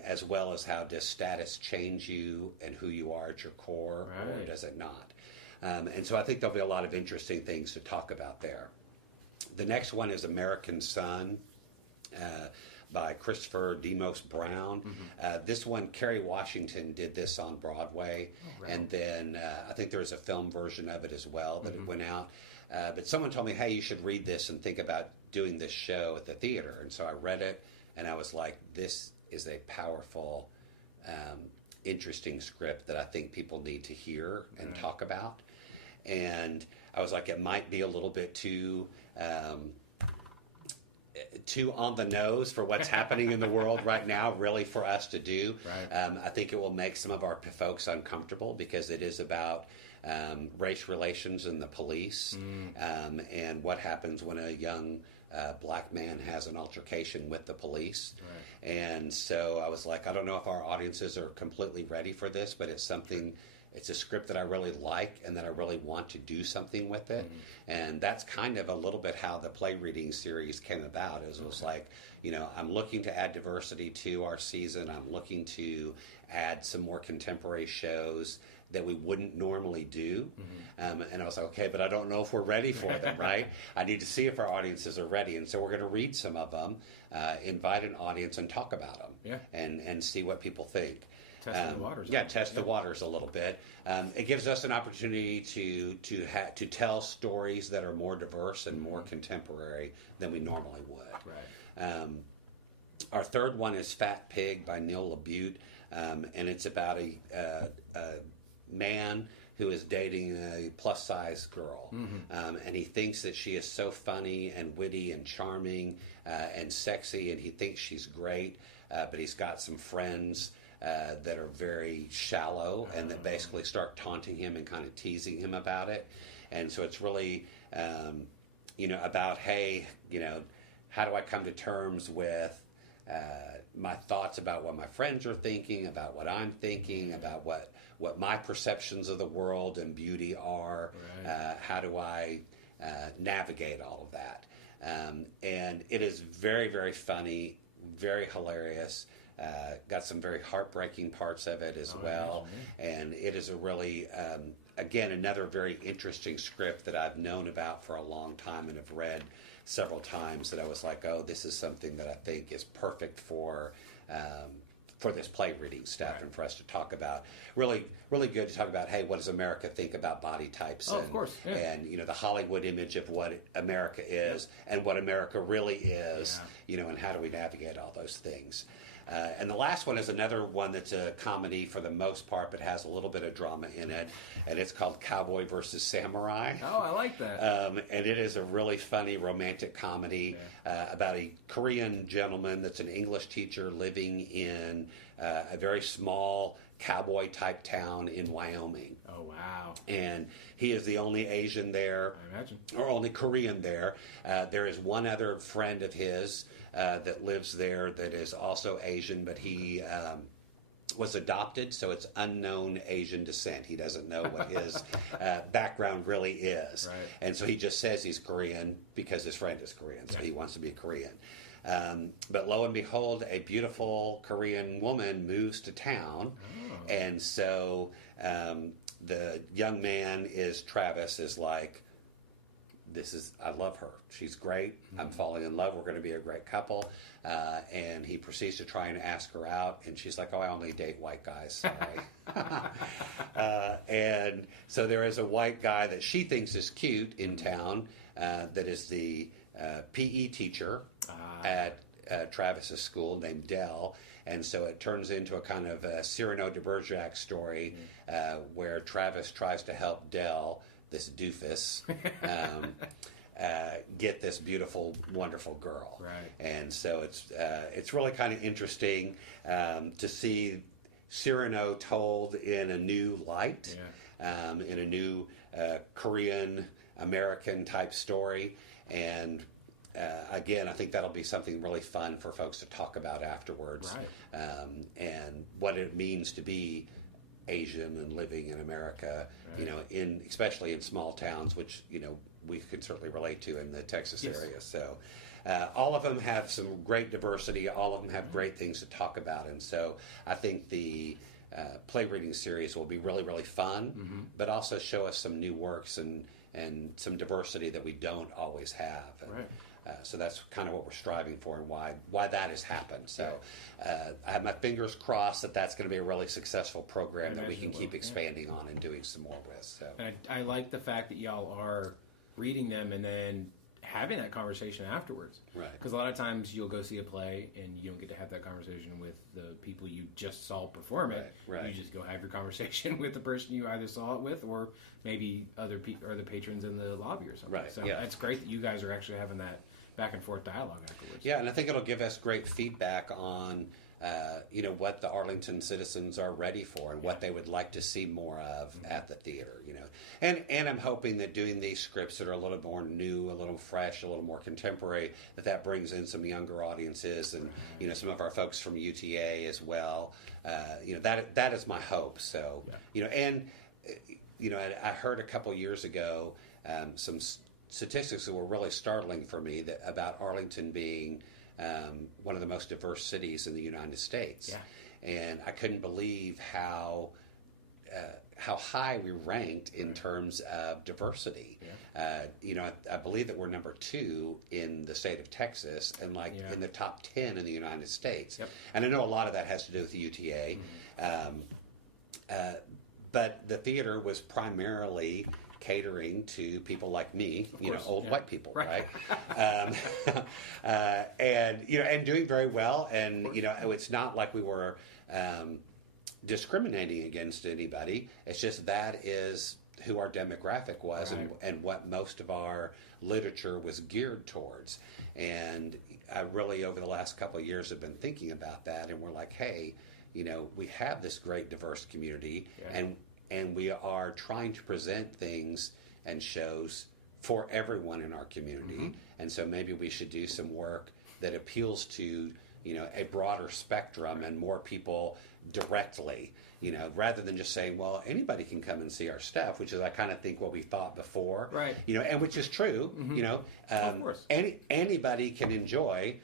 as well as how does status change you and who you are at your core, or does it not? And so I think there'll be a lot of interesting things to talk about there. The next one is American Son by Christopher Demos Brown. This one, Kerry Washington did this on Broadway, and then I think there was a film version of it as well that it went out. But someone told me, hey, you should read this and think about doing this show at the theater. And so I read it, and I was like, this is a powerful, interesting script that I think people need to hear and talk about. And I was like, it might be a little bit too on the nose for what's happening in the world right now, really, for us to do. I think it will make some of our folks uncomfortable because it is about race relations in the police and what happens when a young black man has an altercation with the police. And so I was like, I don't know if our audiences are completely ready for this, but it's something. It's a script that I really like and that I really want to do something with it. And that's kind of a little bit how the play reading series came about. It was like, I'm looking to add diversity to our season. I'm looking to add some more contemporary shows that we wouldn't normally do. And I was like, okay, but I don't know if we're ready for them, right? I need to see if our audiences are ready. And so we're going to read some of them, invite an audience and talk about them and see what people think. Test the waters. Test the waters a little bit. It gives us an opportunity to tell stories that are more diverse and more contemporary than we normally would. Our third one is Fat Pig by Neil LaBute, and it's about a man who is dating a plus-size girl, and he thinks that she is so funny and witty and charming and sexy, and he thinks she's great, but he's got some friends that are very shallow and that basically start taunting him and kind of teasing him about it. And so it's really, about, hey, how do I come to terms with my thoughts about what my friends are thinking, about what I'm thinking, about what my perceptions of the world and beauty are. How do I navigate all of that? And it is very, very funny, very hilarious. Got some very heartbreaking parts of it as well. And it is a really, again, another very interesting script that I've known about for a long time and have read several times that I was like, oh, this is something that I think is perfect for this play reading stuff and for us to talk about. Really, really good to talk about, hey, what does America think about body types? Of course. Yeah. And, the Hollywood image of what America is and what America really is, and how do we navigate all those things. And the last one is another one that's a comedy for the most part, but has a little bit of drama in it, and it's called Cowboy versus Samurai. Oh, I like that. And it is a really funny romantic comedy about a Korean gentleman that's an English teacher living in a very small cowboy-type town in Wyoming. Oh, wow. And he is the only Asian there, I imagine, or only Korean there. There is one other friend of his that lives there that is also Asian, but he was adopted, so it's unknown Asian descent. He doesn't know what his background really is. And so he just says he's Korean because his friend is Korean, so he wants to be Korean. But lo and behold, a beautiful Korean woman moves to town. Oh. And so the young man Travis is like, I love her. She's great. I'm falling in love. We're going to be a great couple. And he proceeds to try and ask her out. And she's like, I only date white guys. Sorry. And so there is a white guy that she thinks is cute in town that is the PE teacher at Travis's school named Dell. And so it turns into a kind of a Cyrano de Bergerac story where Travis tries to help Dell, this doofus, get this beautiful, wonderful girl. Right. And so it's really kind of interesting to see Cyrano told in a new light, in a new Korean American type story. And again, I think that'll be something really fun for folks to talk about afterwards, and what it means to be Asian and living in America, especially in small towns, which we could certainly relate to in the Texas area. So all of them have some great diversity. All of them have great things to talk about, and so I think the play reading series will be really, really fun, but also show us some new works and some diversity that we don't always have. And, so that's kind of what we're striving for, and why that has happened. So I have my fingers crossed that that's going to be a really successful program that we can keep expanding on and doing some more with. So and I like the fact that y'all are reading them and then having that conversation afterwards. Right. Because a lot of times you'll go see a play and you don't get to have that conversation with the people you just saw perform it. Right. You just go have your conversation with the person you either saw it with, or maybe other or the patrons in the lobby or something. Right. So it's great that you guys are actually having that back and forth dialogue afterwards. Yeah, and I think it'll give us great feedback on what the Arlington citizens are ready for and what they would like to see more of at the theater. And I'm hoping that doing these scripts that are a little more new, a little fresh, a little more contemporary, that brings in some younger audiences and some of our folks from UTA as well. That is my hope. So I heard a couple years ago some statistics that were really startling for me about Arlington being one of the most diverse cities in the United States. Yeah. And I couldn't believe how high we ranked in terms of diversity. Yeah. I believe that we're number 2 in the state of Texas and in the top 10 in the United States. Yep. And I know a lot of that has to do with the UTA. But the theater was primarily catering to people like me, old white people, right? And doing very well. And it's not like we were discriminating against anybody. It's just that is who our demographic was, and what most of our literature was geared towards. And I really, over the last couple of years, have been thinking about that. And we're like, hey, we have this great diverse community, and we are trying to present things and shows for everyone in our community. And so maybe we should do some work that appeals to a broader spectrum and more people directly, rather than just saying, well, anybody can come and see our stuff, which is I kind of think what we thought before, and which is true. Of course. Anybody can enjoy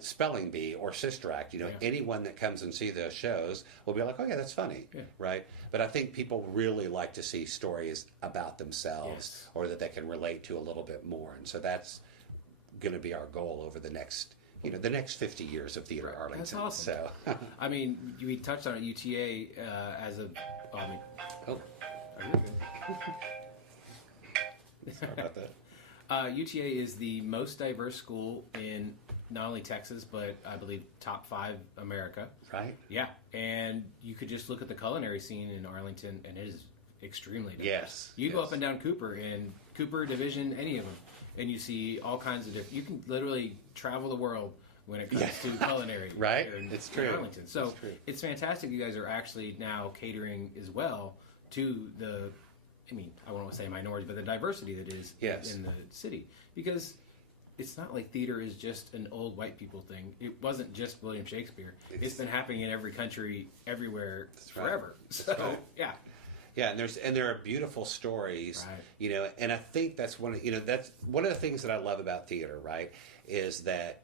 Spelling Bee or Sister Act. Anyone that comes and see those shows will be like, oh yeah, that's funny, right? But I think people really like to see stories about themselves or that they can relate to a little bit more, and so that's going to be our goal over the next, the next 50 years of Theatre Arlington. That's awesome. So, I mean, we touched on it, UTA as a. Are you good? Sorry about that. UTA is the most diverse school in not only Texas, but I believe top 5 America. Right. Yeah, and you could just look at the culinary scene in Arlington, and it is extremely diverse. Yes. You go up and down Cooper, and Cooper Division, any of them, and you see all kinds of different. You can literally travel the world when it comes to culinary. Right. Here in, it's true. in Arlington. So it's fantastic. You guys are actually now catering as well to the. I mean, I won't say minority, but the diversity that is in the city. Because it's not like theater is just an old white people thing. It wasn't just William Shakespeare. It's been happening in every country, everywhere, forever. So, yeah. Yeah, and there are beautiful stories, and I think that's one of the things that I love about theater, right, is that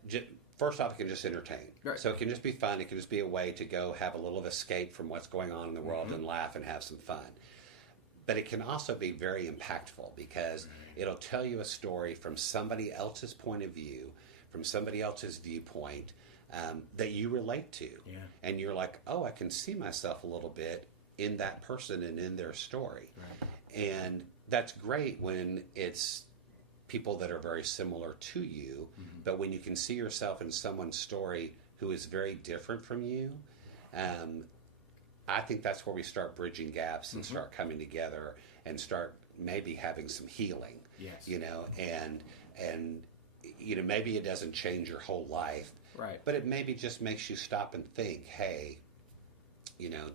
first off, it can just entertain. Right. So it can just be fun. It can just be a way to go have a little escape from what's going on in the world and laugh and have some fun. But it can also be very impactful because it'll tell you a story from somebody else's point of view, from somebody else's viewpoint that you relate to. Yeah. And you're like, oh, I can see myself a little bit in that person and in their story. Right. And that's great when it's people that are very similar to you, but when you can see yourself in someone's story who is very different from you, I think that's where we start bridging gaps and start coming together and start maybe having some healing. Yes. You know, and you know, maybe it doesn't change your whole life, right? But it maybe just makes you stop and think, hey, you know,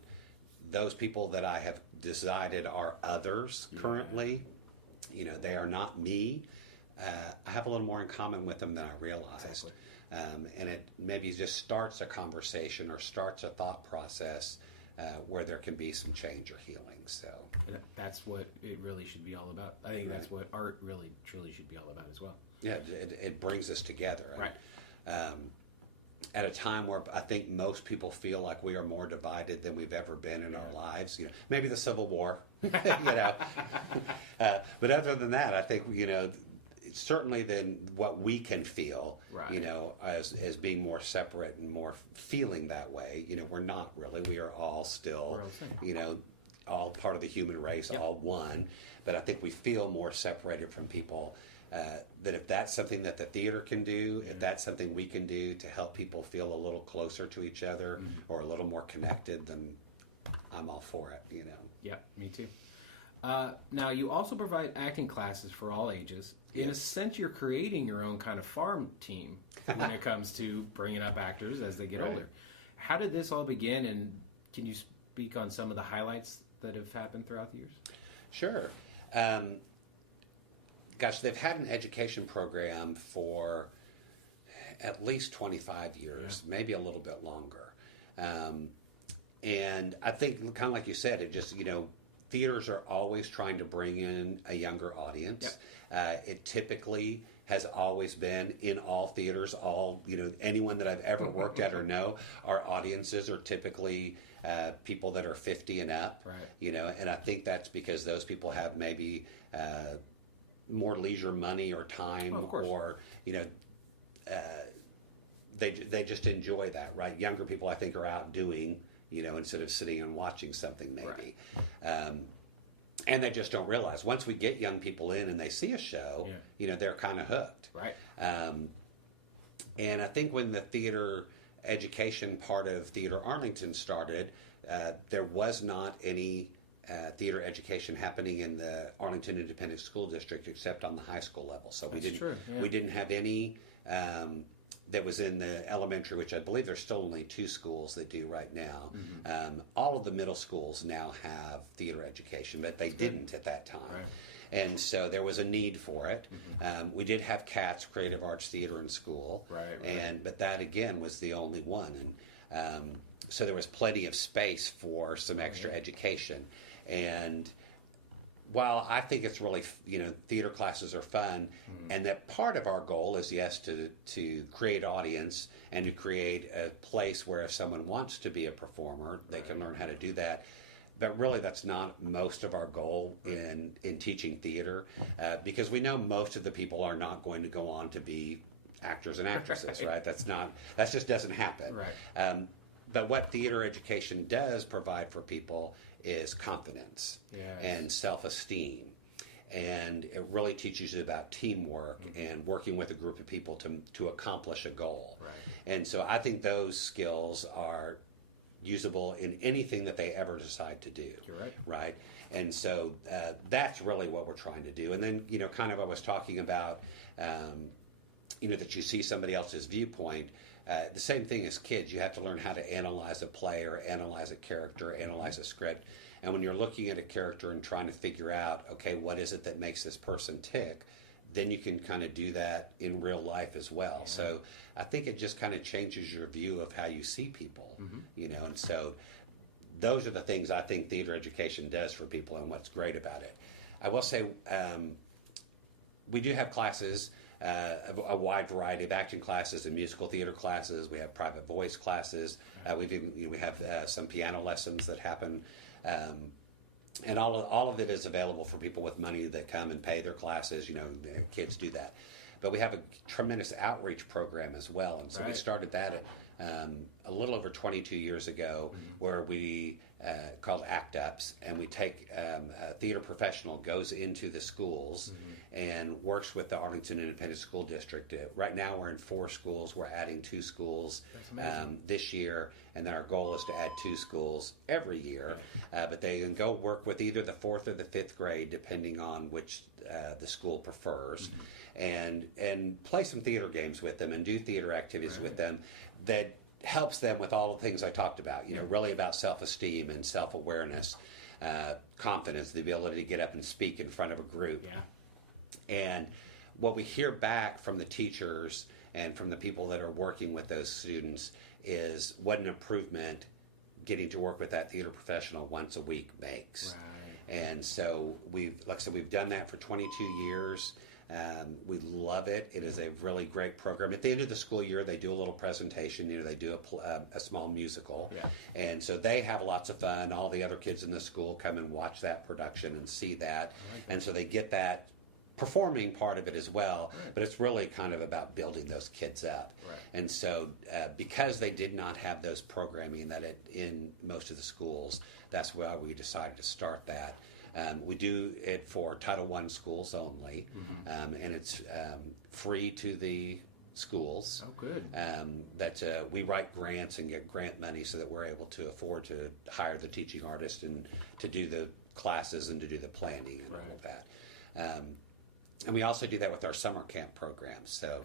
those people that I have decided are others currently, you know, they are not me. I have a little more in common with them than I realized. Exactly. And it maybe just starts a conversation or starts a thought process where there can be some change or healing. So that's what it really should be all about. I think that's what art really, truly should be all about as well. Yeah, it brings us together. Right. At a time where I think most people feel like we are more divided than we've ever been in our lives. You know, maybe the Civil War, you know. But other than that, I think, you know, certainly than what we can feel, you know, as being more separate and more feeling that way. You know, we're not really. We are all still, you know, all part of the human race, all one. But I think we feel more separated from people. That if that's something that the theater can do, if that's something we can do to help people feel a little closer to each other or a little more connected, then I'm all for it, you know. Yeah, me too. Now, you also provide acting classes for all ages. In a sense, you're creating your own kind of farm team when it comes to bringing up actors as they get older. How did this all begin, and can you speak on some of the highlights that have happened throughout the years? Sure. Gosh, they've had an education program for at least 25 years, maybe a little bit longer. And I think, kind of like you said, it just, you know, theaters are always trying to bring in a younger audience. It typically has always been in all theaters, you know, anyone that I've ever worked at or know, our audiences are typically people that are 50 and up, you know, and I think that's because those people have maybe more leisure money or time, or, you know, they just enjoy that, right? Younger people, I think, are out doing, you know, instead of sitting and watching something maybe. And they just don't realize. Once we get young people in and they see a show, you know, they're kind of hooked. Right. And I think when the theater education part of Theatre Arlington started, there was not any theater education happening in the Arlington Independent School District except on the high school level. So we didn't have any that was in the elementary, which I believe there's still only 2 schools that do right now. All of the middle schools now have theater education, but they didn't at that time. And so there was a need for it. We did have CATS, Creative Arts Theater in school, but that again was the only one. And so there was plenty of space for some extra education. And while I think it's really, you know, theater classes are fun, and that part of our goal is, yes, to create audience and to create a place where if someone wants to be a performer, they can learn how to do that. But really, that's not most of our goal in teaching theater, because we know most of the people are not going to go on to be actors and actresses, right? That just doesn't happen. But what theater education does provide for people is confidence and self-esteem. And it really teaches you about teamwork and working with a group of people to accomplish a goal. And so I think those skills are usable in anything that they ever decide to do. Right? And so that's really what we're trying to do. And then, you know, kind of I was talking about, you know, that you see somebody else's viewpoint. The same thing as kids. You have to learn how to analyze a play or analyze a character, analyze a script. And when you're looking at a character and trying to figure out, okay, what is it that makes this person tick, then you can kind of do that in real life as well. So I think it just kind of changes your view of how you see people, you know. And so those are the things I think theater education does for people and what's great about it. I will say we do have classes a wide variety of acting classes and musical theater classes. We have private voice classes. We have some piano lessons that happen. And all of it is available for people with money that come and pay their classes. Kids do that. But we have a tremendous outreach program as well. And so we started that a little over 22 years ago, where we called Act Ups, and we take a theater professional goes into the schools and works with the Arlington Independent School District. Right now we're in 4 schools. We're adding 2 schools this year, and then our goal is to add 2 schools every year. But they can go work with either the 4th or the 5th grade, depending on which the school prefers, and play some theater games with them and do theater activities with them that helps them with all the things I talked about, really about self-esteem and self-awareness, confidence, the ability to get up and speak in front of a group. And what we hear back from the teachers and from the people that are working with those students is what an improvement getting to work with that theater professional once a week makes. And so we've done that for 22 years. We love it. It is a really great program. At the end of the school year, they do a little presentation. They do a small musical, and so they have lots of fun. All the other kids in the school come and watch that production and see that, and so they get that performing part of it as well. But it's really kind of about building those kids up. And so because they did not have those programming in most of the schools, that's why we decided to start that. We do it for Title I schools only, and it's free to the schools. Oh, good. We write grants and get grant money so that we're able to afford to hire the teaching artist and to do the classes and to do the planning and all of that. And we also do that with our summer camp programs. So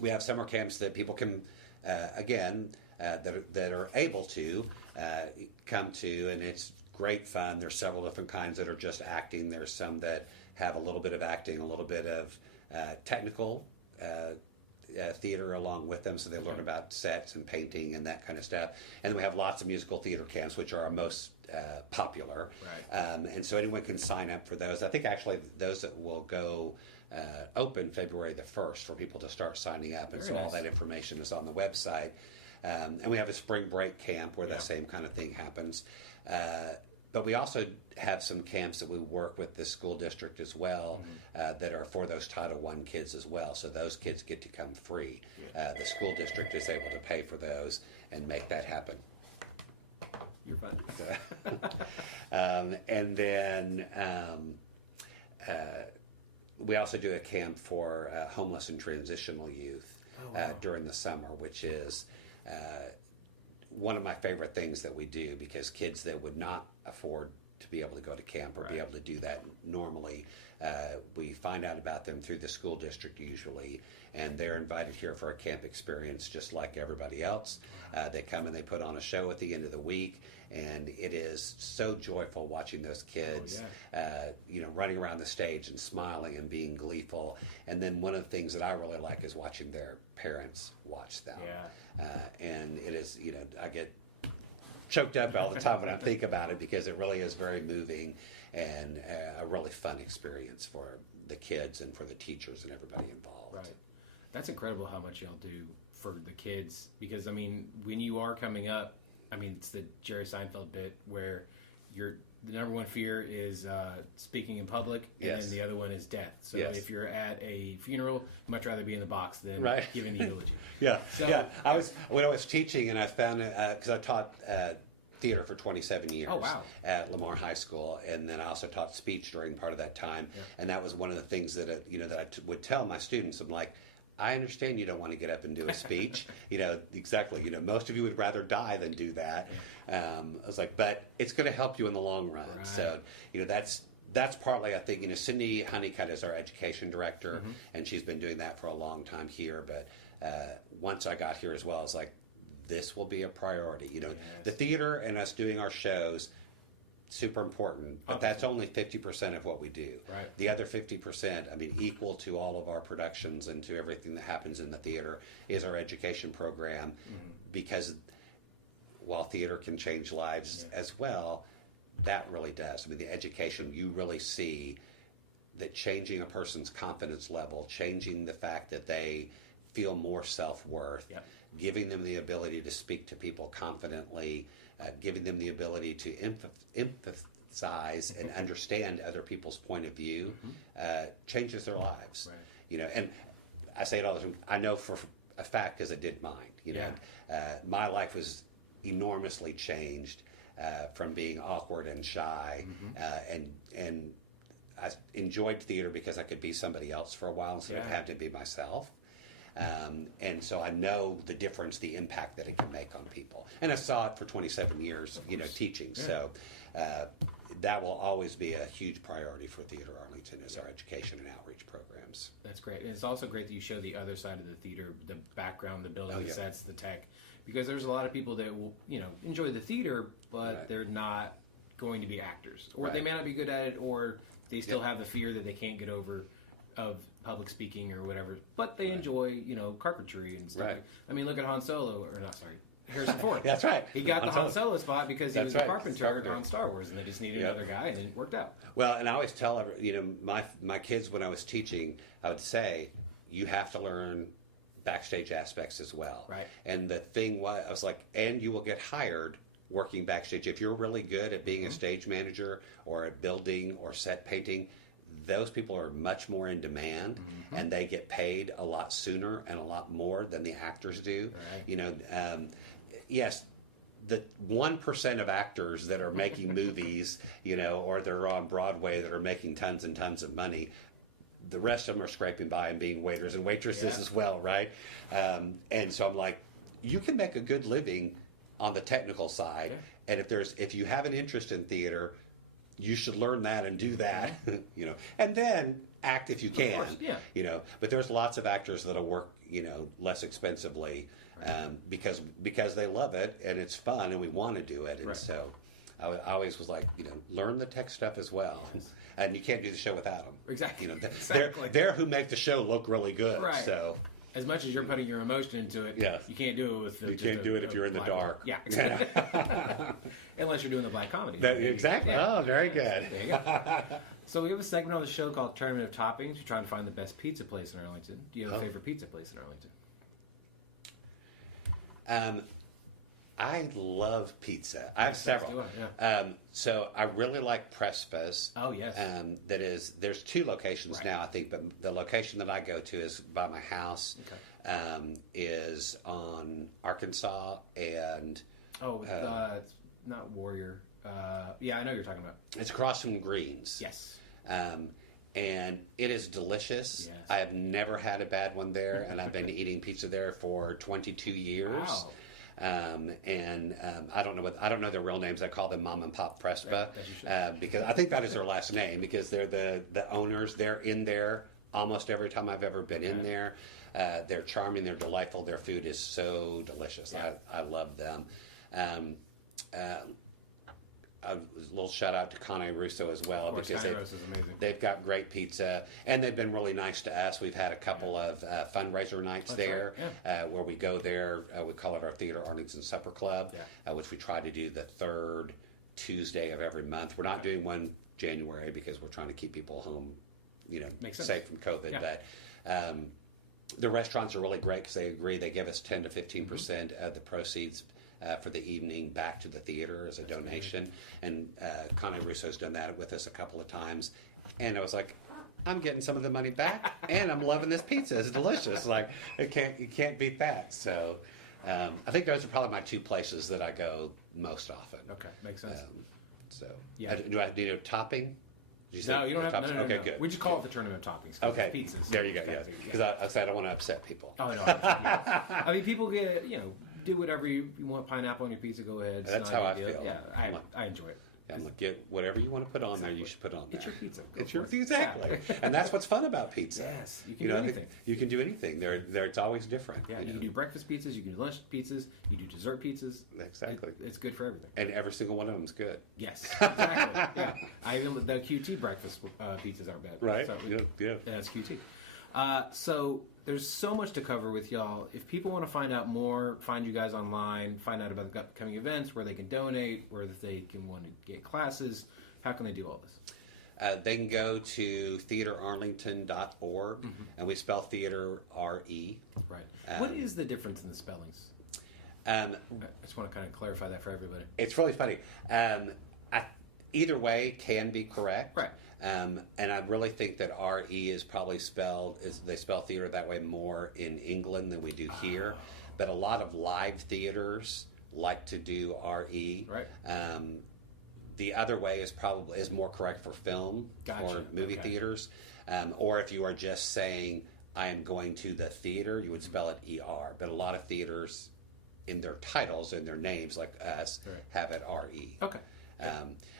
we have summer camps that people can, that are able to come to, and it's great fun. There's several different kinds that are just acting. There's some that have a little bit of acting, a little bit of technical theater along with them, so they learn about sets and painting and that kind of stuff. And then we have lots of musical theater camps, which are our most popular. And so anyone can sign up for those. I think actually those that will go open February the 1st for people to start signing up. And all that information is on the website. And we have a spring break camp where that same kind of thing happens. But we also have some camps that we work with the school district as well that are for those Title I kids as well. So those kids get to come free. The school district is able to pay for those and make that happen. You're fun. And then we also do a camp for homeless and transitional youth during the summer, which is one of my favorite things that we do, because kids that would not afford to be able to go to camp or be able to do that normally, we find out about them through the school district usually, and they're invited here for a camp experience just like everybody else. They come and they put on a show at the end of the week, and it is so joyful watching those kids running around the stage and smiling and being gleeful. And then one of the things that I really like is watching their parents watch them. And it is, I get choked up all the time when I think about it, because it really is very moving and a really fun experience for the kids and for the teachers and everybody involved. That's incredible how much y'all do for the kids, because when you are coming up, it's the Jerry Seinfeld bit where the number one fear is speaking in public, and then the other one is death. So if you're at a funeral, you'd much rather be in the box than giving the eulogy. When I was teaching, and I found because I taught theater for 27 years at Lamar High School, and then I also taught speech during part of that time. And that was one of the things that would tell my students. I'm like, I understand you don't want to get up and do a speech. Exactly. Most of you would rather die than do that. I was like, but it's going to help you in the long run. So, that's partly, I think, Cindy Honeycutt is our education director, and she's been doing that for a long time here. But once I got here as well, I was like, this will be a priority. The theater and us doing our shows, super important, but that's only 50% of what we do. The other 50%, equal to all of our productions and to everything that happens in the theater, is our education program, because while theater can change lives as well, that really does. The education, you really see that changing a person's confidence level, changing the fact that they feel more self-worth, giving them the ability to speak to people confidently, giving them the ability to empathize and understand other people's point of view, changes their lives. Right. You know, and I say it all the time. I know for a fact because I did mine. You know, my life was enormously changed from being awkward and shy, and I enjoyed theater because I could be somebody else for a while instead of having to be myself. And so I know the difference, the impact that it can make on people. And I saw it for 27 years, you know, teaching. Yeah. So that will always be a huge priority for Theatre Arlington is our education and outreach programs. That's great. And it's also great that you show the other side of the theater, the background, the building sets, the tech. Because there's a lot of people that will, you know, enjoy the theater, but they're not going to be actors. Or they may not be good at it, or they still have the fear that they can't get over of public speaking or whatever, but they enjoy, you know, carpentry and stuff. Right. I mean, look at Han Solo, or not, sorry, Harrison Ford. That's right. He got the Han Solo spot because he was a carpenter on Star Wars, and they just needed another guy, and it worked out. Well, and I always tell, you know, my kids when I was teaching, I would say, you have to learn backstage aspects as well. Right. And the thing was, I was like, and you will get hired working backstage. If you're really good at being a stage manager or at building or set painting, those people are much more in demand, and they get paid a lot sooner and a lot more than the actors do. Right. You know, yes, the 1% of actors that are making movies, you know, or they're on Broadway that are making tons and tons of money, the rest of them are scraping by and being waiters and waitresses as well, right? And so I'm like, you can make a good living on the technical side, and if you have an interest in theater, you should learn that and do that, you know, and then act if you can, of course, you know. But there's lots of actors that'll work, you know, less expensively because they love it and it's fun and we want to do it, and so I always was like, you know, learn the tech stuff as well, and you can't do the show without them. Exactly. You know, they're who make the show look really good. Right. So. As much as you're putting your emotion into it, you can't do it with. You can't do it if you're in the dark. Yeah, exactly. Unless you're doing the black comedy. Exactly. Yeah. Oh, very good. There you go. So we have a segment on the show called Tournament of Toppings. We're trying to find the best pizza place in Arlington. Do you have a favorite pizza place in Arlington? I love pizza. I have several. So I really like Prespa's. Oh, yes. There's two locations now, I think, but the location that I go to is by my house. Okay. Is on Arkansas and... it's not Warrior. Yeah, I know what you're talking about. It's across from Greens. Yes. And it is delicious. Yes. I have never had a bad one there, and I've been eating pizza there for 22 years. Wow. I don't know their real names. I call them Mom and Pop Prespa because I think that is their last name because they're the owners. They're in there almost every time I've ever been in there. They're charming. They're delightful. Their food is so delicious. Yeah. I love them. A little shout out to Connie Russo as well because they've got great pizza and they've been really nice to us. We've had a couple of fundraiser nights there where we go there. We call it our Theatre Arlington Supper Club, which we try to do the third Tuesday of every month. We're not doing one January because we're trying to keep people home, you know, safe from COVID. Yeah. But the restaurants are really great because they agree. They give us 10 to 15% of the proceeds for the evening back to the theater as a donation. And Connie Russo's done that with us a couple of times. And I was like, I'm getting some of the money back, and I'm loving this pizza. It's delicious. Like, you can't beat that. So I think those are probably my two places that I go most often. Okay, makes sense. Do I need a topping? No, you don't have to. No, okay, good. We just call it the Tournament of Toppings. Okay, pizzas. There you go. Yeah, because I said I don't want to upset people. Oh no. I mean, people get do whatever you want. Pineapple on your pizza, go ahead. That's how I feel. Yeah, I enjoy it. I'm like, get whatever you want to put on there, you should put on there. It's your pizza. It's your exactly, and that's what's fun about pizza. Yes, you can do anything. You can do anything. It's always different. Yeah, you can do breakfast pizzas, you can do lunch pizzas, you do dessert pizzas. Exactly, it's good for everything. And every single one of them is good. Yes, exactly. The QT breakfast pizzas aren't bad. Right. So, yeah, that's QT. So there's so much to cover with y'all. If people want to find out more, find you guys online, find out about the upcoming events, where they can donate, where they can want to get classes, how can they do all this? They can go to theatrearlington.org, and we spell theater R-E. Right. What is the difference in the spellings? I just want to kind of clarify that for everybody. It's really funny. Either way can be correct. Right. And I really think that R-E is probably they spell theater that way more in England than we do here. But a lot of live theaters like to do R-E. Right. The other way is more correct for film or movie theaters. Or if you are just saying, I am going to the theater, you would spell it E-R. But a lot of theaters in their titles and their names, like us, have it R-E. Okay.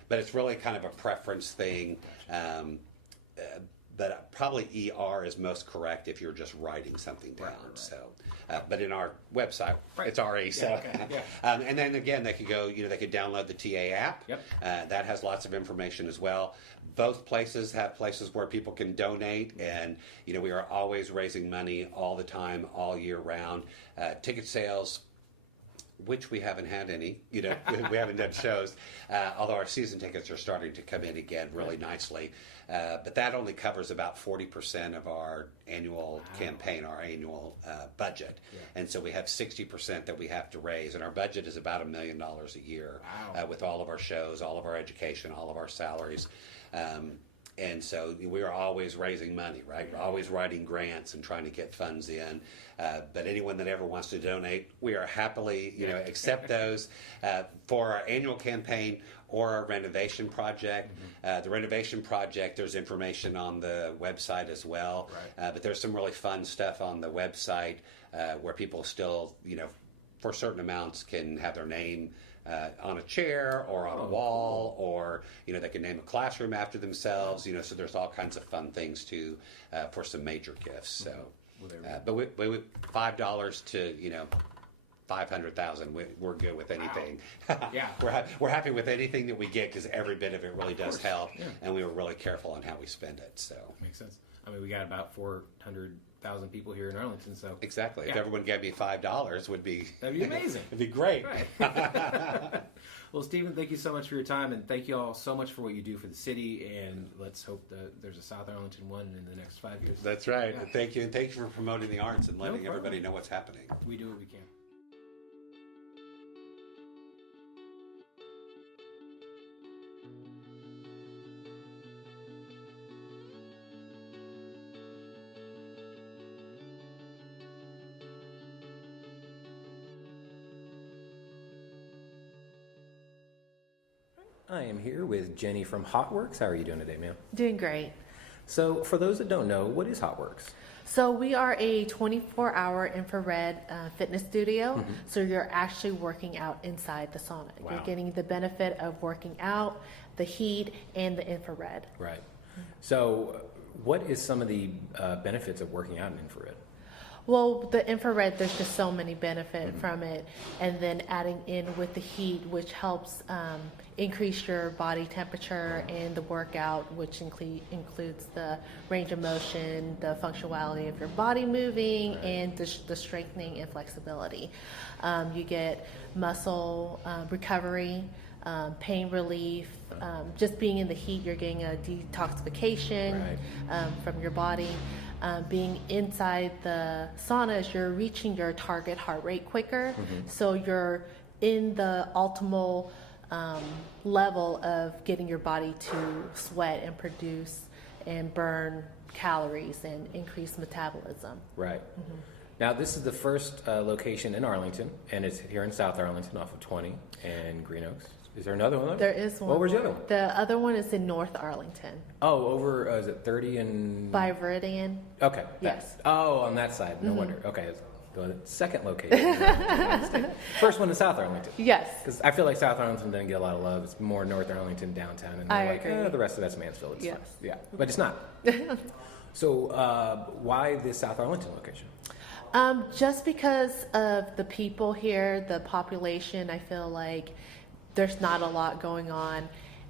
But it's really kind of a preference thing. But probably ER is most correct if you're just writing something down. Right. So, but in our website, it's RE. So, and then again, they could go. They could download the TA app. Yep. That has lots of information as well. Both places have places where people can donate, and we are always raising money all the time, all year round. Ticket sales, which we haven't had any, we haven't done shows, although our season tickets are starting to come in again really nicely. But that only covers about 40% of our annual campaign, our annual budget. Yeah. And so we have 60% that we have to raise. And our budget is about $1 million a year with all of our shows, all of our education, all of our salaries. And so we are always raising money, right? We're always writing grants and trying to get funds in. But anyone that ever wants to donate, we are happily, accept those for our annual campaign or our renovation project. The renovation project, there's information on the website as well. Right. But there's some really fun stuff on the website where people still, for certain amounts can have their name on a chair or on a wall, or they can name a classroom after themselves. So there's all kinds of fun things too for some major gifts. So, but we $5 to $500,000. We're good with anything. Wow. Yeah, we're happy with anything that we get because every bit of it really does help, and we were really careful on how we spend it. So makes sense. I mean, we got about 400,000 people here in Arlington, so exactly. If everyone gave me $5, that'd be amazing. It'd be great. Right. Well, Stephen, thank you so much for your time, and thank you all so much for what you do for the city. And let's hope that there's a South Arlington one in the next 5 years. That's right. Yeah. Thank you, and thank you for promoting the arts and letting everybody know what's happening. We do what we can. I am here with Jenny from Hot Worx. How are you doing today, ma'am? Doing great. So for those that don't know, what is Hot Worx? So we are a 24-hour infrared fitness studio. Mm-hmm. So you're actually working out inside the sauna. Wow. You're getting the benefit of working out, the heat, and the infrared. Right. So what is some of the benefits of working out in infrared? Well, the infrared, there's just so many benefits from it. And then adding in with the heat, which helps increase your body temperature and the workout, which includes the range of motion, the functionality of your body moving, and the strengthening and flexibility. You get muscle recovery, pain relief. Just being in the heat, you're getting a detoxification from your body. Being inside the saunas, you're reaching your target heart rate quicker. So you're in the optimal level of getting your body to sweat and produce and burn calories and increase metabolism. Right. Now, this is the first location in Arlington, and it's here in South Arlington off of 20 and Green Oaks. Is there another one? There is one. What was the other one? The other one is in North Arlington. Oh, over, is it 30 and... By Viridian. Okay. Yes. On that side. No wonder. Okay. The second location. First one in South Arlington. Yes. Because I feel like South Arlington doesn't get a lot of love. It's more North Arlington, downtown. And I agree. The rest of that's Mansfield. It's yes. fine. Yeah. But it's not. So why this South Arlington location? Just because of the people here, the population, I feel like there's not a lot going on.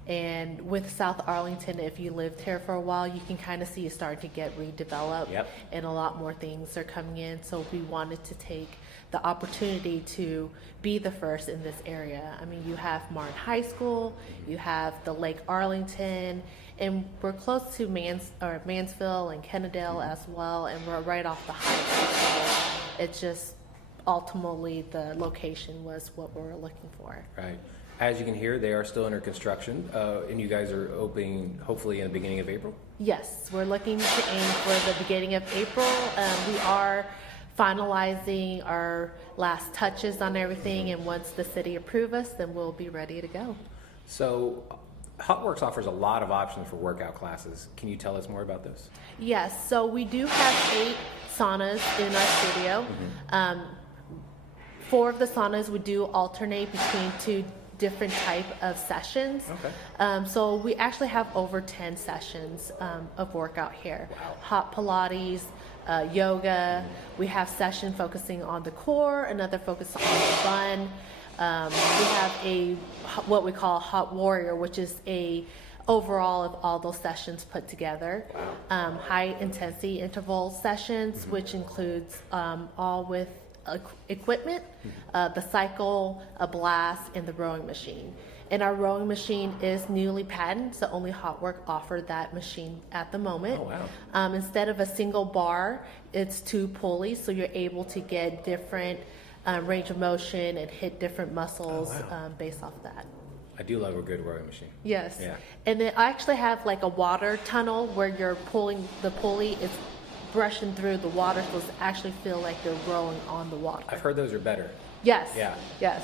And with South Arlington, if you lived here for a while, you can kind of see it starting to get redeveloped. Yep. And a lot more things are coming in. So we wanted to take the opportunity to be the first in this area. I mean, you have Martin High School, you have the Lake Arlington, and we're close to Mansfield and Kennedale as well, and we're right off the highway. So it's just ultimately the location was what we were looking for. Right. As you can hear, they are still under construction, and you guys are opening hopefully in the beginning of April? Yes, we're looking to aim for the beginning of April. We are finalizing our last touches on everything, and once the city approves us, then we'll be ready to go. So Hot Worx offers a lot of options for workout classes. Can you tell us more about this? Yes, so we do have 8 saunas in our studio. 4 of the saunas we do alternate between 2 different type of sessions. Okay. So we actually have over 10 sessions of workout here. Wow. Hot Pilates, yoga. We have session focusing on the core, another focus on the bun. We have what we call Hot Warrior, which is a overall of all those sessions put together. Wow. High intensity interval sessions, which includes all with equipment, the cycle, a blast, and the rowing machine. And our rowing machine is newly patented, so only Hot Worx offered that machine at the moment. Oh, wow. Instead of a single bar, it's 2 pulleys, so you're able to get different range of motion and hit different muscles based off of that. I do love a good rowing machine. Yes. Yeah. And then I actually have like a water tunnel where you're pulling the pulley. It's brushing through the water, so it actually feel like you're rowing on the water. I've heard those are better. Yes. Yeah. Yes.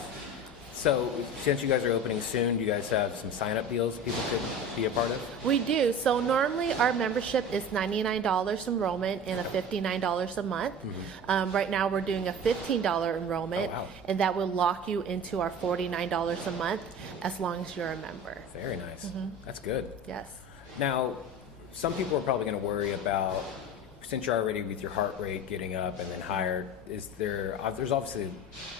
So since you guys are opening soon, do you guys have some sign-up deals people could be a part of? We do. So normally our membership is $99 enrollment and a $59 a month. Right now we're doing a $15 enrollment, Oh, wow. and that will lock you into our $49 a month as long as you're a member. Very nice. That's good. Yes. Now, some people are probably going to worry about, since you're already with your heart rate getting up and then higher, there's obviously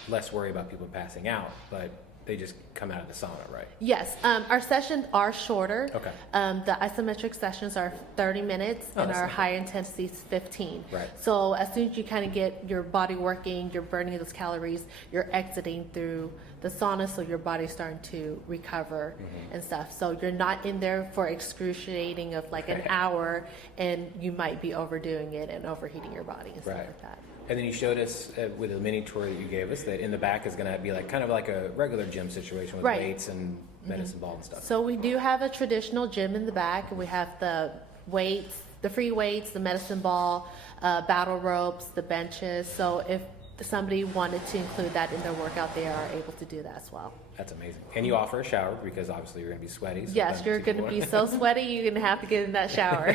less worry about people passing out, but they just come out of the sauna, right? Yes. Our sessions are shorter. Okay. The isometric sessions are 30 minutes, and that's our nice. high intensity is 15. Right. So as soon as you kind of get your body working, you're burning those calories, you're exiting through the sauna, so your body's starting to recover and stuff. So you're not in there for excruciating of like an hour, and you might be overdoing it and overheating your body and stuff Right. like that. And then you showed us with a mini tour that you gave us that in the back is going to be like kind of like a regular gym situation with Right. weights and medicine ball and stuff. So we do have a traditional gym in the back. We have the weights, the free weights, the medicine ball, battle ropes, the benches. So if somebody wanted to include that in their workout, they are able to do that as well. That's amazing. And you offer a shower because obviously you're going to be sweaty. So Yes, that's you're super going to be important. so sweaty, you're going to have to get in that shower.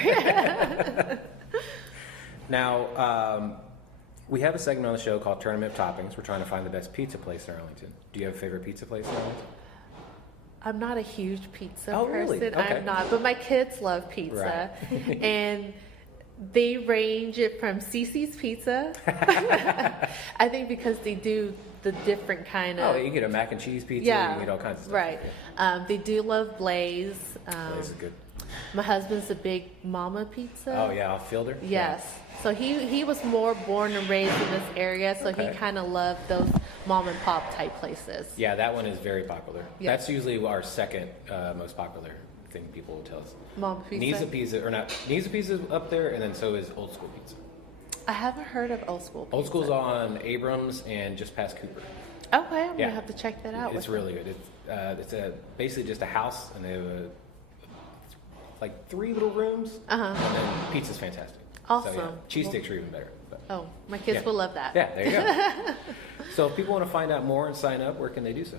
Now, we have a segment on the show called Tournament of Toppings. We're trying to find the best pizza place in Arlington. Do you have a favorite pizza place in Arlington? I'm not a huge pizza Oh, person. really? Okay. I'm not, but my kids love pizza. Right. And they range it from Cece's Pizza. I think because they do the different kind of... Oh, you get a mac and cheese pizza. Yeah, You get all kinds of stuff. right. They do love Blaze. Blaze is good. My husband's a big Mama Pizza. Oh, yeah, off Fielder? Yes. So he was more born and raised in this area, so Okay. he kind of loved those mom and pop type places. Yeah, that one is very popular. Yeah. That's usually our second most popular thing people will tell us. Mama Pizza. Nisa Pizza, or not, Nisa Pizza is up there, and then so is Old School Pizza. I haven't heard of Old School Pizza. Old School's on Abrams and just past Cooper. Okay, I'm Yeah. gonna have to check that out. It's really good. It's basically just a house, and they have like 3 little rooms, and then pizza's fantastic. Awesome. So, yeah, cheese sticks are even better. But, Oh, my kids Yeah. will love that. yeah, there you go. So if people want to find out more and sign up, where can they do so?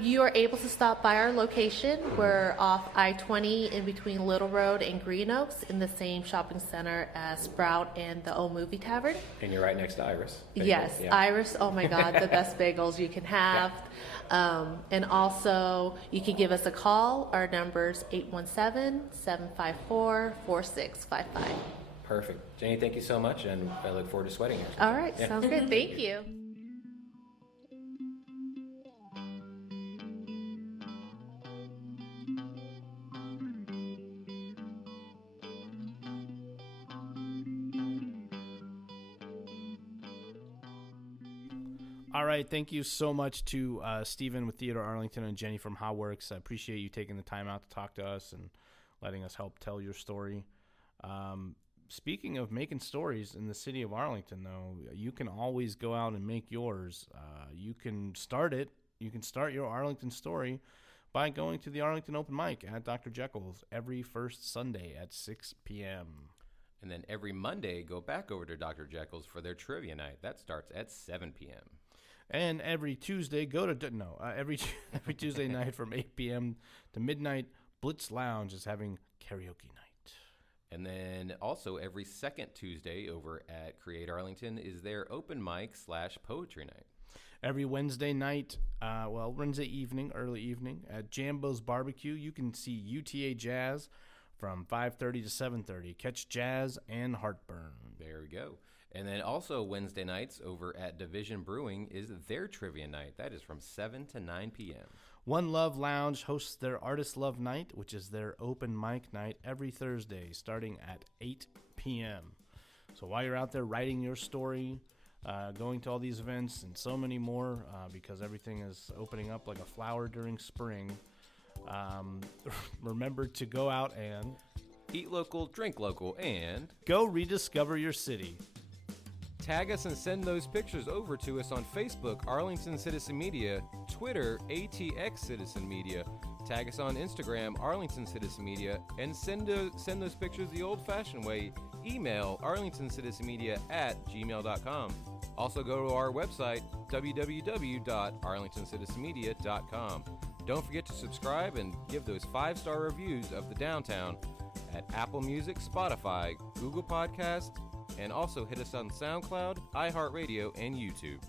You are able to stop by our location. We're off I-20 in between Little Road and Green Oaks in the same shopping center as Sprout and the Old Movie Tavern. And you're right next to Iris. Yes, Yeah. Iris, oh my God, the best bagels you can have. And also, you can give us a call. Our number's 817-754-4655. Perfect. Jenny, thank you so much, and I look forward to sweating here. All right, Yeah. sounds good. Thank you. All right. Thank you so much to Stephen with Theatre Arlington and Jenny from Hot Worx. I appreciate you taking the time out to talk to us and letting us help tell your story. Speaking of making stories in the city of Arlington, though, you can always go out and make yours. You can start it. You can start your Arlington story by going to the Arlington Open Mic at Dr. Jekyll's every first Sunday at 6 p.m. And then every Monday, go back over to Dr. Jekyll's for their trivia night. That starts at 7 p.m. And every Tuesday, every Tuesday night from 8 p.m. to midnight, Blitz Lounge is having karaoke night. And then also every second Tuesday over at Create Arlington is their open mic / poetry night. Every Wednesday night, Wednesday evening, early evening, at Jambo's Barbecue, you can see UTA Jazz from 5:30 to 7:30. Catch jazz and heartburn. There we go. And then also Wednesday nights over at Division Brewing is their trivia night. That is from 7 to 9 p.m. One Love Lounge hosts their Artist Love Night, which is their open mic night every Thursday, starting at 8 p.m. So while you're out there writing your story, going to all these events and so many more, because everything is opening up like a flower during spring, remember to go out and eat local, drink local, and go rediscover your city. Tag us and send those pictures over to us on Facebook, Arlington Citizen Media, Twitter, ATX Citizen Media. Tag us on Instagram, Arlington Citizen Media, and send those pictures the old-fashioned way. Email arlingtoncitizenmedia@gmail.com. Also go to our website, www.arlingtoncitizenmedia.com. Don't forget to subscribe and give those 5-star reviews of the downtown at Apple Music, Spotify, Google Podcasts, and also hit us on SoundCloud, iHeartRadio, and YouTube.